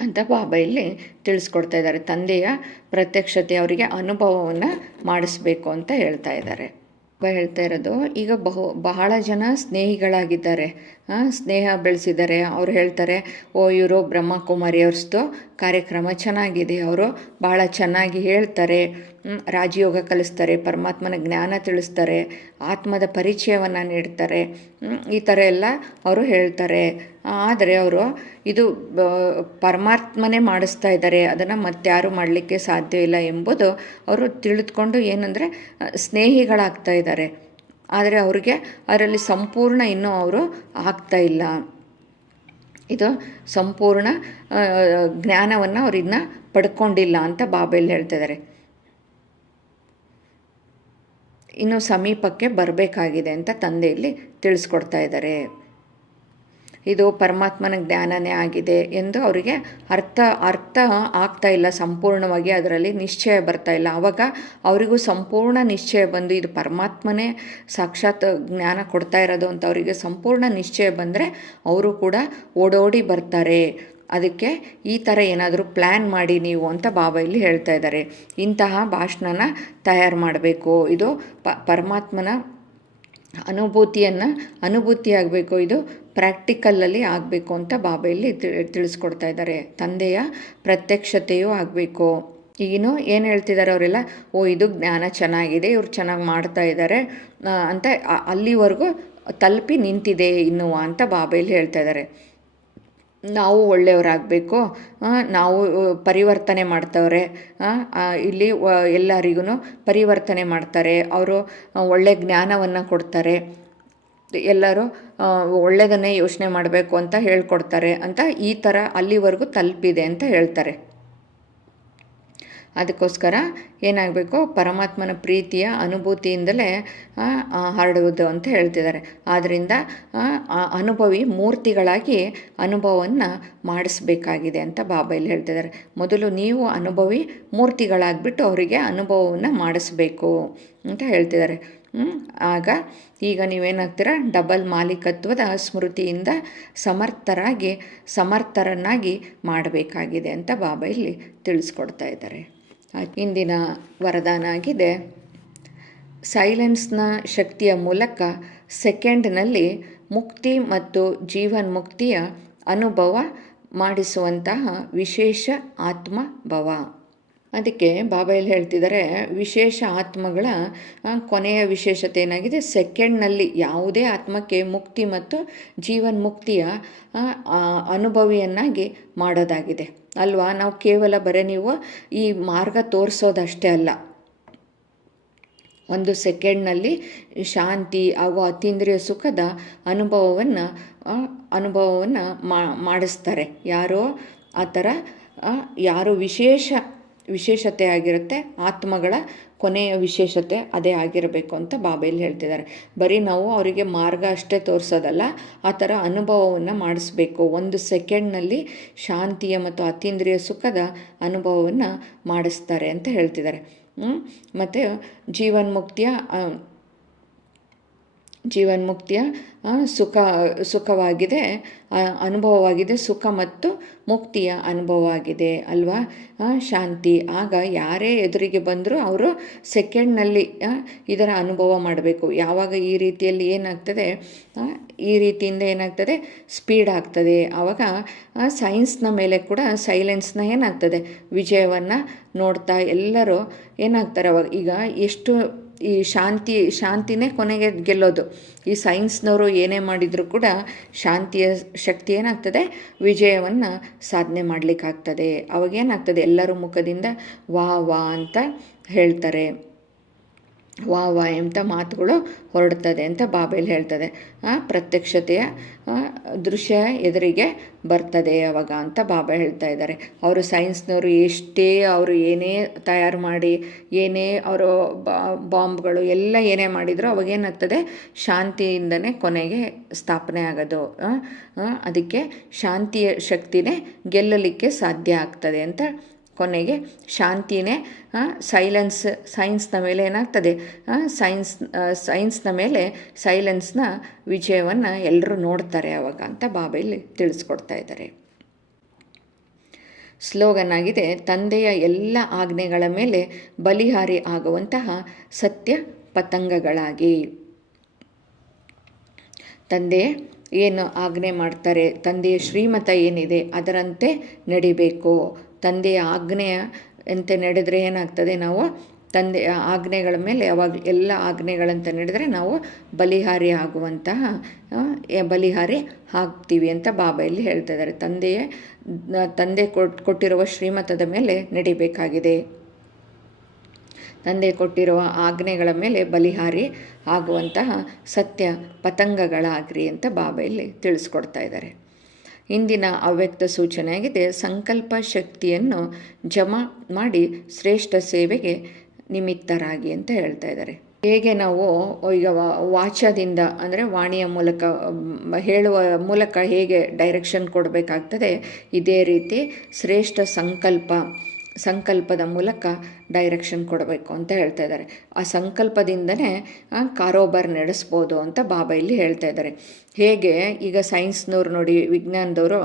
ಅಂತ ಬಾಬಾ ಇಲ್ಲಿ ತಿಳಿಸ್ಕೊಡ್ತಾ ಇದ್ದಾರೆ. ತಂದೆಯ ಪ್ರತ್ಯಕ್ಷತೆ ಅವರಿಗೆ ಅನುಭವವನ್ನು ಮಾಡಿಸ್ಬೇಕು ಅಂತ ಹೇಳ್ತಾ ಇದ್ದಾರೆ. ಹೇಳ್ತಾ ಇರೋದು, ಈಗ ಬಹಳ ಜನ ಸ್ನೇಹಿಗಳಾಗಿದ್ದಾರೆ, ಸ್ನೇಹ ಬೆಳೆಸಿದ್ದಾರೆ. ಅವ್ರು ಹೇಳ್ತಾರೆ, ಇವರು ಬ್ರಹ್ಮಕುಮಾರಿಯವ್ರದ್ದು ಕಾರ್ಯಕ್ರಮ ಚೆನ್ನಾಗಿದೆ, ಅವರು ಭಾಳ ಚೆನ್ನಾಗಿ ಹೇಳ್ತಾರೆ, ರಾಜಯೋಗ ಕಲಿಸ್ತಾರೆ, ಪರಮಾತ್ಮನ ಜ್ಞಾನ ತಿಳಿಸ್ತಾರೆ, ಆತ್ಮದ ಪರಿಚಯವನ್ನು ನೀಡ್ತಾರೆ, ಈ ಥರ ಎಲ್ಲ ಅವರು ಹೇಳ್ತಾರೆ. ಆದರೆ ಅವರು ಇದು ಪರಮಾತ್ಮನೇ ಮಾಡಿಸ್ತಾ ಇದ್ದಾರೆ, ಅದನ್ನು ಮತ್ತಾರು ಮಾಡಲಿಕ್ಕೆ ಸಾಧ್ಯ ಇಲ್ಲ ಎಂಬುದು ಅವರು ತಿಳಿದುಕೊಂಡು ಏನಂದರೆ ಸ್ನೇಹಿಗಳಾಗ್ತಾ ಇದ್ದಾರೆ. ಆದರೆ ಅವ್ರಿಗೆ ಅದರಲ್ಲಿ ಸಂಪೂರ್ಣ ಇನ್ನೂ ಅವರು ಆಗ್ತಾ ಇಲ್ಲ. ಇದು ಸಂಪೂರ್ಣ ಜ್ಞಾನವನ್ನು ಅವ್ರನ್ನ ಪಡ್ಕೊಂಡಿಲ್ಲ ಅಂತ ಬಾಬೆಯಲ್ಲಿ ಹೇಳ್ತಿದ್ದಾರೆ. ಇನ್ನು ಸಮೀಪಕ್ಕೆ ಬರಬೇಕಾಗಿದೆ ಅಂತ ತಂದೆಯಲ್ಲಿ ತಿಳಿಸ್ಕೊಡ್ತಾ ಇದ್ದಾರೆ. ಇದು ಪರಮಾತ್ಮನ ಜ್ಞಾನನೇ ಆಗಿದೆ ಎಂದು ಅವರಿಗೆ ಅರ್ಥ ಆಗ್ತಾ ಇಲ್ಲ ಸಂಪೂರ್ಣವಾಗಿ, ಅದರಲ್ಲಿ ನಿಶ್ಚಯ ಬರ್ತಾ ಇಲ್ಲ. ಆವಾಗ ಅವರಿಗೂ ಸಂಪೂರ್ಣ ನಿಶ್ಚಯ ಬಂದು ಇದು ಪರಮಾತ್ಮನೇ ಸಾಕ್ಷಾತ್ ಜ್ಞಾನ ಕೊಡ್ತಾ ಇರೋದು ಅಂತ ಅವರಿಗೆ ಸಂಪೂರ್ಣ ನಿಶ್ಚಯ ಬಂದರೆ ಅವರು ಕೂಡ ಓಡೋಡಿ ಬರ್ತಾರೆ. ಅದಕ್ಕೆ ಈ ಥರ ಏನಾದರೂ ಪ್ಲ್ಯಾನ್ ಮಾಡಿ ನೀವು ಅಂತ ಬಾಬಾ ಇಲ್ಲಿ ಹೇಳ್ತಾ ಇದ್ದಾರೆ. ಇಂತಹ ಭಾಷಣನ ತಯಾರು ಮಾಡಬೇಕು, ಇದು ಪರಮಾತ್ಮನ ಅನುಭೂತಿ ಆಗಬೇಕು, ಇದು ಪ್ರಾಕ್ಟಿಕಲಲ್ಲಿ ಆಗಬೇಕು ಅಂತ ಬಾಬಾ ಇಲ್ಲಿ ತಿಳಿಸ್ಕೊಡ್ತಾ ಇದ್ದಾರೆ. ತಂದೆಯ ಪ್ರತ್ಯಕ್ಷತೆಯೂ ಆಗಬೇಕು. ಈಗಿನೂ ಏನು ಹೇಳ್ತಿದ್ದಾರೆ ಅವರೆಲ್ಲ, ಇದು ಜ್ಞಾನ ಚೆನ್ನಾಗಿದೆ, ಇವ್ರು ಚೆನ್ನಾಗಿ ಮಾಡ್ತಾ ಇದ್ದಾರೆ ಅಂತ ಅಲ್ಲಿವರೆಗೂ ತಲುಪಿ ನಿಂತಿದೆ ಇನ್ನೂ ಅಂತ ಬಾಬಾ ಇಲ್ಲಿ ಹೇಳ್ತಾ ಇದ್ದಾರೆ. ನಾವು ಒಳ್ಳೆಯವರಾಗಬೇಕು, ನಾವು ಪರಿವರ್ತನೆ ಮಾಡ್ತವ್ರೆ, ಇಲ್ಲಿ ಎಲ್ಲರಿಗೂ ಪರಿವರ್ತನೆ ಮಾಡ್ತಾರೆ, ಅವರು ಒಳ್ಳೆ ಜ್ಞಾನವನ್ನು ಕೊಡ್ತಾರೆ, ಎಲ್ಲರೂ ಒಳ್ಳೆಯದನ್ನೇ ಯೋಚನೆ ಮಾಡಬೇಕು ಅಂತ ಹೇಳ್ಕೊಡ್ತಾರೆ ಅಂತ ಈ ಥರ ಅಲ್ಲಿವರೆಗೂ ತಲುಪಿದೆ ಅಂತ ಹೇಳ್ತಾರೆ. ಅದಕ್ಕೋಸ್ಕರ ಏನಾಗಬೇಕು, ಪರಮಾತ್ಮನ ಪ್ರೀತಿಯ ಅನುಭೂತಿಯಿಂದಲೇ ಹರಡುವುದು ಅಂತ ಹೇಳ್ತಿದ್ದಾರೆ. ಆದ್ದರಿಂದ ಅನುಭವಿ ಮೂರ್ತಿಗಳಾಗಿ ಅನುಭವವನ್ನು ಮಾಡಿಸ್ಬೇಕಾಗಿದೆ ಅಂತ ಬಾಬಾ ಇಲ್ಲಿ ಹೇಳ್ತಿದ್ದಾರೆ. ಮೊದಲು ನೀವು ಅನುಭವಿ ಮೂರ್ತಿಗಳಾಗ್ಬಿಟ್ಟು ಅವರಿಗೆ ಅನುಭವವನ್ನು ಮಾಡಿಸ್ಬೇಕು ಅಂತ ಹೇಳ್ತಿದ್ದಾರೆ. ಆಗ ಈಗ ನೀವೇನಾಗ್ತೀರ, ಡಬಲ್ ಮಾಲೀಕತ್ವದ ಸ್ಮೃತಿಯಿಂದ ಸಮರ್ಥರನ್ನಾಗಿ ಮಾಡಬೇಕಾಗಿದೆ ಅಂತ ಬಾಬಾ ಇಲ್ಲಿ ತಿಳಿಸ್ಕೊಡ್ತಾ ಇದ್ದಾರೆ. ಇಂದಿನ ವರದಾನ ಆಗಿದೆ, ಸೈಲೆನ್ಸ್ನ ಶಕ್ತಿಯ ಮೂಲಕ ಸೆಕೆಂಡ್ನಲ್ಲಿ ಮುಕ್ತಿ ಮತ್ತು ಜೀವನ್ಮುಕ್ತಿಯ ಅನುಭವ ಮಾಡಿಸುವಂತಹ ವಿಶೇಷ ಆತ್ಮಭವ. ಅದಕ್ಕೆ ಬಾಬಾ ಇಲ್ಲಿ ಹೇಳ್ತಿದ್ದಾರೆ, ವಿಶೇಷ ಆತ್ಮಗಳ ಕೊನೆಯ ವಿಶೇಷತೆ ಏನಾಗಿದೆ, ಸೆಕೆಂಡ್ನಲ್ಲಿ ಯಾವುದೇ ಆತ್ಮಕ್ಕೆ ಮುಕ್ತಿ ಮತ್ತು ಜೀವನ್ಮುಕ್ತಿಯ ಅನುಭವಿಯನ್ನಾಗಿ ಮಾಡೋದಾಗಿದೆ ಅಲ್ವಾ. ನಾವು ಕೇವಲ ನೀವು ಈ ಮಾರ್ಗ ತೋರಿಸೋದಷ್ಟೇ ಅಲ್ಲ, ಒಂದು ಸೆಕೆಂಡ್ನಲ್ಲಿ ಶಾಂತಿ ಹಾಗೂ ಅತೀಂದ್ರಿಯ ಸುಖದ ಅನುಭವವನ್ನು ಮಾಡಿಸ್ತಾರೆ. ಯಾರೋ ಆ ಥರ ಯಾರು ವಿಶೇಷತೆ ಆಗಿರುತ್ತೆ, ಆತ್ಮಗಳ ಕೊನೆಯ ವಿಶೇಷತೆ ಅದೇ ಆಗಿರಬೇಕು ಅಂತ ಬಾಬಾ ಇಲ್ಲಿ ಹೇಳ್ತಿದ್ದಾರೆ. ಬರೀ ನಾವು ಅವರಿಗೆ ಮಾರ್ಗ ಅಷ್ಟೇ ತೋರಿಸೋದಲ್ಲ, ಆ ಥರ ಅನುಭವವನ್ನು ಮಾಡಿಸ್ಬೇಕು. ಒಂದು ಸೆಕೆಂಡ್ನಲ್ಲಿ ಶಾಂತಿಯ ಮತ್ತು ಅತೀಂದ್ರಿಯ ಸುಖದ ಅನುಭವವನ್ನು ಮಾಡಿಸ್ತಾರೆ ಅಂತ ಹೇಳ್ತಿದ್ದಾರೆ. ಮತ್ತು ಜೀವನ್ಮುಕ್ತಿಯ ಸುಖವಾಗಿದೆ, ಅನುಭವವಾಗಿದೆ, ಸುಖ ಮತ್ತು ಮುಕ್ತಿಯ ಅನುಭವವಾಗಿದೆ ಅಲ್ವಾ, ಶಾಂತಿ. ಆಗ ಯಾರೇ ಎದುರಿಗೆ ಬಂದರೂ ಅವರು ಸೆಕೆಂಡ್ನಲ್ಲಿ ಇದರ ಅನುಭವ ಮಾಡಬೇಕು. ಯಾವಾಗ ಈ ರೀತಿಯಲ್ಲಿ ಏನಾಗ್ತದೆ, ಈ ರೀತಿಯಿಂದ ಏನಾಗ್ತದೆ, ಸ್ಪೀಡ್ ಆಗ್ತದೆ. ಆವಾಗ ಸೈನ್ಸ್ನ ಮೇಲೆ ಕೂಡ ಸೈಲೆನ್ಸ್ನ ಏನಾಗ್ತದೆ, ವಿಜಯವನ್ನು ನೋಡ್ತಾ ಎಲ್ಲರೂ ಏನಾಗ್ತಾರೆ. ಅವಾಗ ಈಗ ಎಷ್ಟು ಈ ಶಾಂತಿನೇ ಕೊನೆಗೆ ಗೆಲ್ಲೋದು. ಈ ಸೈನ್ಸ್ನವರು ಏನೇ ಮಾಡಿದರೂ ಕೂಡ ಶಾಂತಿಯ ಶಕ್ತಿ ಏನಾಗ್ತದೆ, ವಿಜಯವನ್ನು ಸಾಧನೆ ಮಾಡಲಿಕ್ಕಾಗ್ತದೆ. ಅವಾಗೇನಾಗ್ತದೆ, ಎಲ್ಲರ ಮುಖದಿಂದ ವಾ ವಾ ಅಂತ ಹೇಳ್ತಾರೆ, ವಾ ವಾ ಎಂಥ ಮಾತುಗಳು ಹೊರಡ್ತದೆ ಅಂತ ಬಾಬೆಯಲ್ಲಿ ಹೇಳ್ತದೆ. ಪ್ರತ್ಯಕ್ಷತೆಯ ದೃಶ್ಯ ಎದುರಿಗೆ ಬರ್ತದೆ ಅವಾಗ ಅಂತ ಬಾಬಾ ಹೇಳ್ತಾ ಇದ್ದಾರೆ. ಅವರು ಸೈನ್ಸ್ನವರು ಎಷ್ಟೇ ಅವರು ಏನೇ ತಯಾರು ಮಾಡಿ, ಏನೇ ಅವರು ಬಾಂಬ್ಗಳು ಎಲ್ಲ ಏನೇ ಮಾಡಿದರೂ ಅವಾಗೇನಾಗ್ತದೆ, ಶಾಂತಿಯಿಂದನೇ ಕೊನೆಗೆ ಸ್ಥಾಪನೆ ಆಗೋದು. ಅದಕ್ಕೆ ಶಾಂತಿಯ ಶಕ್ತಿನೇ ಗೆಲ್ಲಲಿಕ್ಕೆ ಸಾಧ್ಯ ಆಗ್ತದೆ ಅಂತ, ಕೊನೆಗೆ ಶಾಂತಿನೇ ಸೈನ್ಸ್ನ ಮೇಲೆ ಏನಾಗ್ತದೆ, ಸೈನ್ಸ್ನ ಮೇಲೆ ಸೈಲೆನ್ಸ್ನ ವಿಜಯವನ್ನು ಎಲ್ಲರೂ ನೋಡ್ತಾರೆ ಅವಾಗ ಅಂತ ಬಾಬಾ ಇಲ್ಲಿ ತಿಳಿಸ್ಕೊಡ್ತಾ ಇದ್ದಾರೆ. ಸ್ಲೋಗನ್ ಆಗಿದೆ, ತಂದೆಯ ಎಲ್ಲ ಆಜ್ಞೆಗಳ ಮೇಲೆ ಬಲಿಹಾರಿ ಆಗುವಂತಹ ಸತ್ಯ ಪತಂಗಗಳಾಗಿ. ತಂದೆ ಏನು ಆಜ್ಞೆ ಮಾಡ್ತಾರೆ, ತಂದೆಯ ಶ್ರೀಮತ ಏನಿದೆ ಅದರಂತೆ ನಡಿಬೇಕು. ತಂದೆಯ ಆಜ್ಞೆಯಂತೆ ನಡೆದರೆ ಏನಾಗ್ತದೆ, ನಾವು ತಂದೆಯ ಆಜ್ಞೆಗಳ ಮೇಲೆ ಅವಾಗ ಎಲ್ಲ ಆಜ್ಞೆಗಳಂತೆ ನಡೆದರೆ ನಾವು ಬಲಿಹಾರಿ ಆಗ್ತೀವಿ ಅಂತ ಬಾಬಾ ಇಲ್ಲಿ ಹೇಳ್ತಾ ಇದ್ದಾರೆ. ತಂದೆ ಕೊಟ್ಟಿರುವ ಶ್ರೀಮತದ ಮೇಲೆ ನಡಿಬೇಕಾಗಿದೆ. ತಂದೆ ಕೊಟ್ಟಿರುವ ಆಜ್ಞೆಗಳ ಮೇಲೆ ಬಲಿಹಾರಿ ಆಗುವಂತಹ ಸತ್ಯ ಪತಂಗಗಳಾಗ್ರಿ ಅಂತ ಬಾಬಾ ಇಲ್ಲಿ ತಿಳಿಸ್ಕೊಡ್ತಾ ಇದ್ದಾರೆ. ಇಂದಿನ ಅವ್ಯಕ್ತ ಸೂಚನೆಯಾಗಿದೆ, ಸಂಕಲ್ಪ ಶಕ್ತಿಯನ್ನು ಜಮಾ ಮಾಡಿ ಶ್ರೇಷ್ಠ ಸೇವೆಗೆ ನಿಮಿತ್ತರಾಗಿ ಅಂತ ಹೇಳ್ತಾ ಇದ್ದಾರೆ. ಹೇಗೆ ನಾವು ಈಗ ವಾಚದಿಂದ ಅಂದರೆ ವಾಣಿಯ ಮೂಲಕ ಹೇಳುವ ಮೂಲಕ ಹೇಗೆ ಡೈರೆಕ್ಷನ್ ಕೊಡಬೇಕಾಗ್ತದೆ, ಇದೇ ರೀತಿ ಶ್ರೇಷ್ಠ ಸಂಕಲ್ಪದ ಮೂಲಕ ಡೈರೆಕ್ಷನ್ ಕೊಡಬೇಕು ಅಂತ ಹೇಳ್ತಾ ಇದ್ದಾರೆ. ಆ ಸಂಕಲ್ಪದಿಂದನೇ ಕಾರೋಬಾರ್ ನಡೆಸ್ಬೋದು ಅಂತ ಬಾಬಾ ಇಲ್ಲಿ ಹೇಳ್ತಾ ಇದ್ದಾರೆ. ಹೇಗೆ ಈಗ ಸೈನ್ಸ್ನವ್ರು ನೋಡಿ, ವಿಜ್ಞಾನದವರು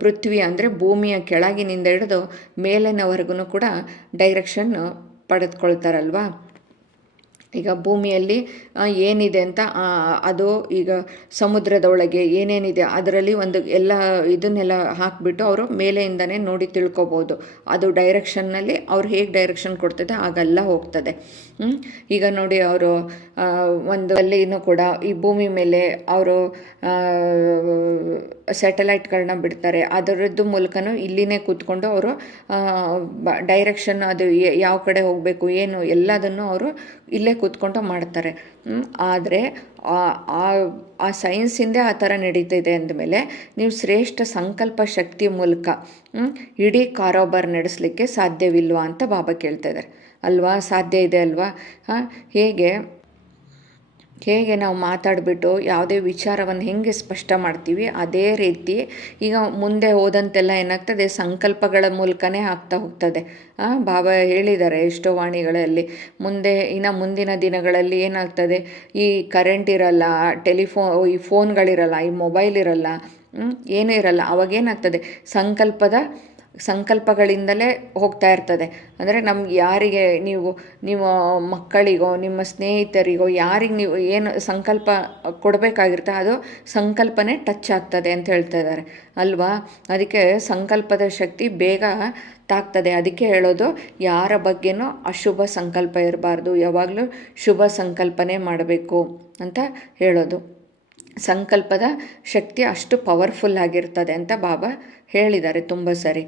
ಪೃಥ್ವಿ ಅಂದರೆ ಭೂಮಿಯ ಕೆಳಗಿನಿಂದ ಹಿಡಿದು ಮೇಲಿನವರೆಗೂ ಕೂಡ ಡೈರೆಕ್ಷನ್ ಪಡೆದುಕೊಳ್ತಾರಲ್ವ. ಈಗ ಭೂಮಿಯಲ್ಲಿ ಏನಿದೆ ಅಂತ ಅದು ಈಗ ಸಮುದ್ರದ ಒಳಗೆ ಏನೇನಿದೆ ಅದರಲ್ಲಿ ಒಂದು ಎಲ್ಲ ಇದನ್ನೆಲ್ಲ ಹಾಕಿಬಿಟ್ಟು ಅವರು ಮೇಲೆಯಿಂದನೇ ನೋಡಿ ತಿಳ್ಕೊಬೋದು. ಅದು ಡೈರೆಕ್ಷನ್ನಲ್ಲಿ ಅವ್ರು ಹೇಗೆ ಡೈರೆಕ್ಷನ್ ಕೊಡ್ತದೆ ಆಗೆಲ್ಲ ಹೋಗ್ತದೆ. ಈಗ ನೋಡಿ ಅವರು ಒಂದು ಅಲ್ಲಿನೂ ಕೂಡ ಈ ಭೂಮಿ ಮೇಲೆ ಅವರು ಸ್ಯಾಟಲೈಟ್ಗಳನ್ನ ಬಿಡ್ತಾರೆ. ಅದರದ್ದು ಮೂಲಕನೂ ಇಲ್ಲಿನೇ ಕೂತ್ಕೊಂಡು ಅವರು ಡೈರೆಕ್ಷನ್ ಅದು ಯಾವ ಕಡೆ ಹೋಗಬೇಕು ಏನು ಎಲ್ಲದನ್ನು ಅವರು ಇಲ್ಲೇ ಕೂತ್ಕೊಂಡು ಮಾಡ್ತಾರೆ. ಆದರೆ ಆ ಸೈನ್ಸಿಂದೇ ಆ ಥರ ನಡೀತಿದೆ ಅಂದಮೇಲೆ ನೀವು ಶ್ರೇಷ್ಠ ಸಂಕಲ್ಪ ಶಕ್ತಿ ಮೂಲಕ ಇಡೀ ಕಾರೋಬಾರ್ ನಡೆಸಲಿಕ್ಕೆ ಸಾಧ್ಯವಿಲ್ವಾ ಅಂತ ಬಾಬಾ ಕೇಳ್ತಾ ಇದ್ದಾರೆ ಅಲ್ವಾ? ಸಾಧ್ಯ ಇದೆ ಅಲ್ವಾ? ಹೇಗೆ ನಾವು ಮಾತಾಡಿಬಿಟ್ಟು ಯಾವುದೇ ವಿಚಾರವನ್ನು ಹೇಗೆ ಸ್ಪಷ್ಟ ಮಾಡ್ತೀವಿ, ಅದೇ ರೀತಿ ಈಗ ಮುಂದೆ ಹೋದಂತೆಲ್ಲ ಏನಾಗ್ತದೆ, ಸಂಕಲ್ಪಗಳ ಮೂಲಕನೇ ಆಗ್ತಾ ಹೋಗ್ತದೆ. ಬಾಬಾ ಹೇಳಿದ್ದಾರೆ ಎಷ್ಟೋ ವಾಣಿಗಳಲ್ಲಿ, ಇನ್ನು ಮುಂದಿನ ದಿನಗಳಲ್ಲಿ ಏನಾಗ್ತದೆ, ಈ ಕರೆಂಟ್ ಇರಲ್ಲ, ಈ ಫೋನ್ಗಳಿರಲ್ಲ, ಈ ಮೊಬೈಲ್ ಇರಲ್ಲ, ಏನೂ ಇರಲ್ಲ. ಅವಾಗೇನಾಗ್ತದೆ, ಸಂಕಲ್ಪಗಳಿಂದಲೇ ಹೋಗ್ತಾ ಇರ್ತದೆ. ಅಂದರೆ ನಮ್ಗೆ ಯಾರಿಗೆ ನೀವು ಮಕ್ಕಳಿಗೋ ನಿಮ್ಮ ಸ್ನೇಹಿತರಿಗೋ ಯಾರಿಗೆ ನೀವು ಏನು ಸಂಕಲ್ಪ ಕೊಡಬೇಕಾಗಿರುತ್ತೆ ಅದು ಸಂಕಲ್ಪನೇ ಟಚ್ ಆಗ್ತದೆ ಅಂತ ಹೇಳ್ತಾ ಇದ್ದಾರೆ ಅಲ್ವಾ? ಅದಕ್ಕೆ ಸಂಕಲ್ಪದ ಶಕ್ತಿ ಬೇಗ ತಾಗ್ತದೆ. ಅದಕ್ಕೆ ಹೇಳೋದು, ಯಾರ ಬಗ್ಗೆನೂ ಅಶುಭ ಸಂಕಲ್ಪ ಇರಬಾರ್ದು, ಯಾವಾಗಲೂ ಶುಭ ಸಂಕಲ್ಪನೆ ಮಾಡಬೇಕು ಅಂತ ಹೇಳೋದು. ಸಂಕಲ್ಪದ ಶಕ್ತಿ ಅಷ್ಟು ಪವರ್ಫುಲ್ ಆಗಿರ್ತದೆ ಅಂತ ಬಾಬಾ ಹೇಳಿದ್ದಾರೆ ತುಂಬ ಸರಿ.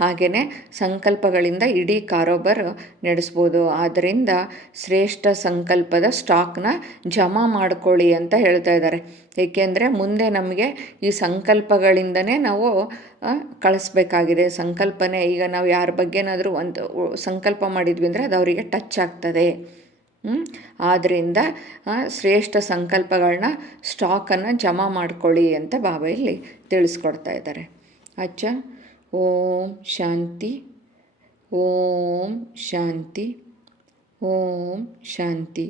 ಹಾಗೆಯೇ ಸಂಕಲ್ಪಗಳಿಂದ ಇಡೀ ಕಾರೋಬಾರ್ ನಡೆಸ್ಬೋದು. ಆದ್ದರಿಂದ ಶ್ರೇಷ್ಠ ಸಂಕಲ್ಪದ ಸ್ಟಾಕ್ನ ಜಮಾ ಮಾಡ್ಕೊಳ್ಳಿ ಅಂತ ಹೇಳ್ತಾ ಇದ್ದಾರೆ. ಏಕೆಂದರೆ ಮುಂದೆ ನಮಗೆ ಈ ಸಂಕಲ್ಪಗಳಿಂದನೇ ನಾವು ಕಳಿಸ್ಬೇಕಾಗಿದೆ. ಸಂಕಲ್ಪನೆ ಈಗ ನಾವು ಯಾರ ಬಗ್ಗೆನಾದರೂ ಒಂದು ಸಂಕಲ್ಪ ಮಾಡಿದ್ವಿ ಅಂದರೆ ಅದು ಅವರಿಗೆ ಟಚ್ ಆಗ್ತದೆ. ಆದ್ದರಿಂದ ಶ್ರೇಷ್ಠ ಸಂಕಲ್ಪಗಳನ್ನ ಸ್ಟಾಕನ್ನು ಜಮಾ ಮಾಡ್ಕೊಳ್ಳಿ ಅಂತ ಬಾಬಾ ಇಲ್ಲಿ ತಿಳಿಸ್ಕೊಡ್ತಾ ಇದ್ದಾರೆ. ಅಚ್ಚ. ಓಂ ಶಾಂತಿ. ಓಂ ಶಾಂತಿ. ಓಂ ಶಾಂತಿ.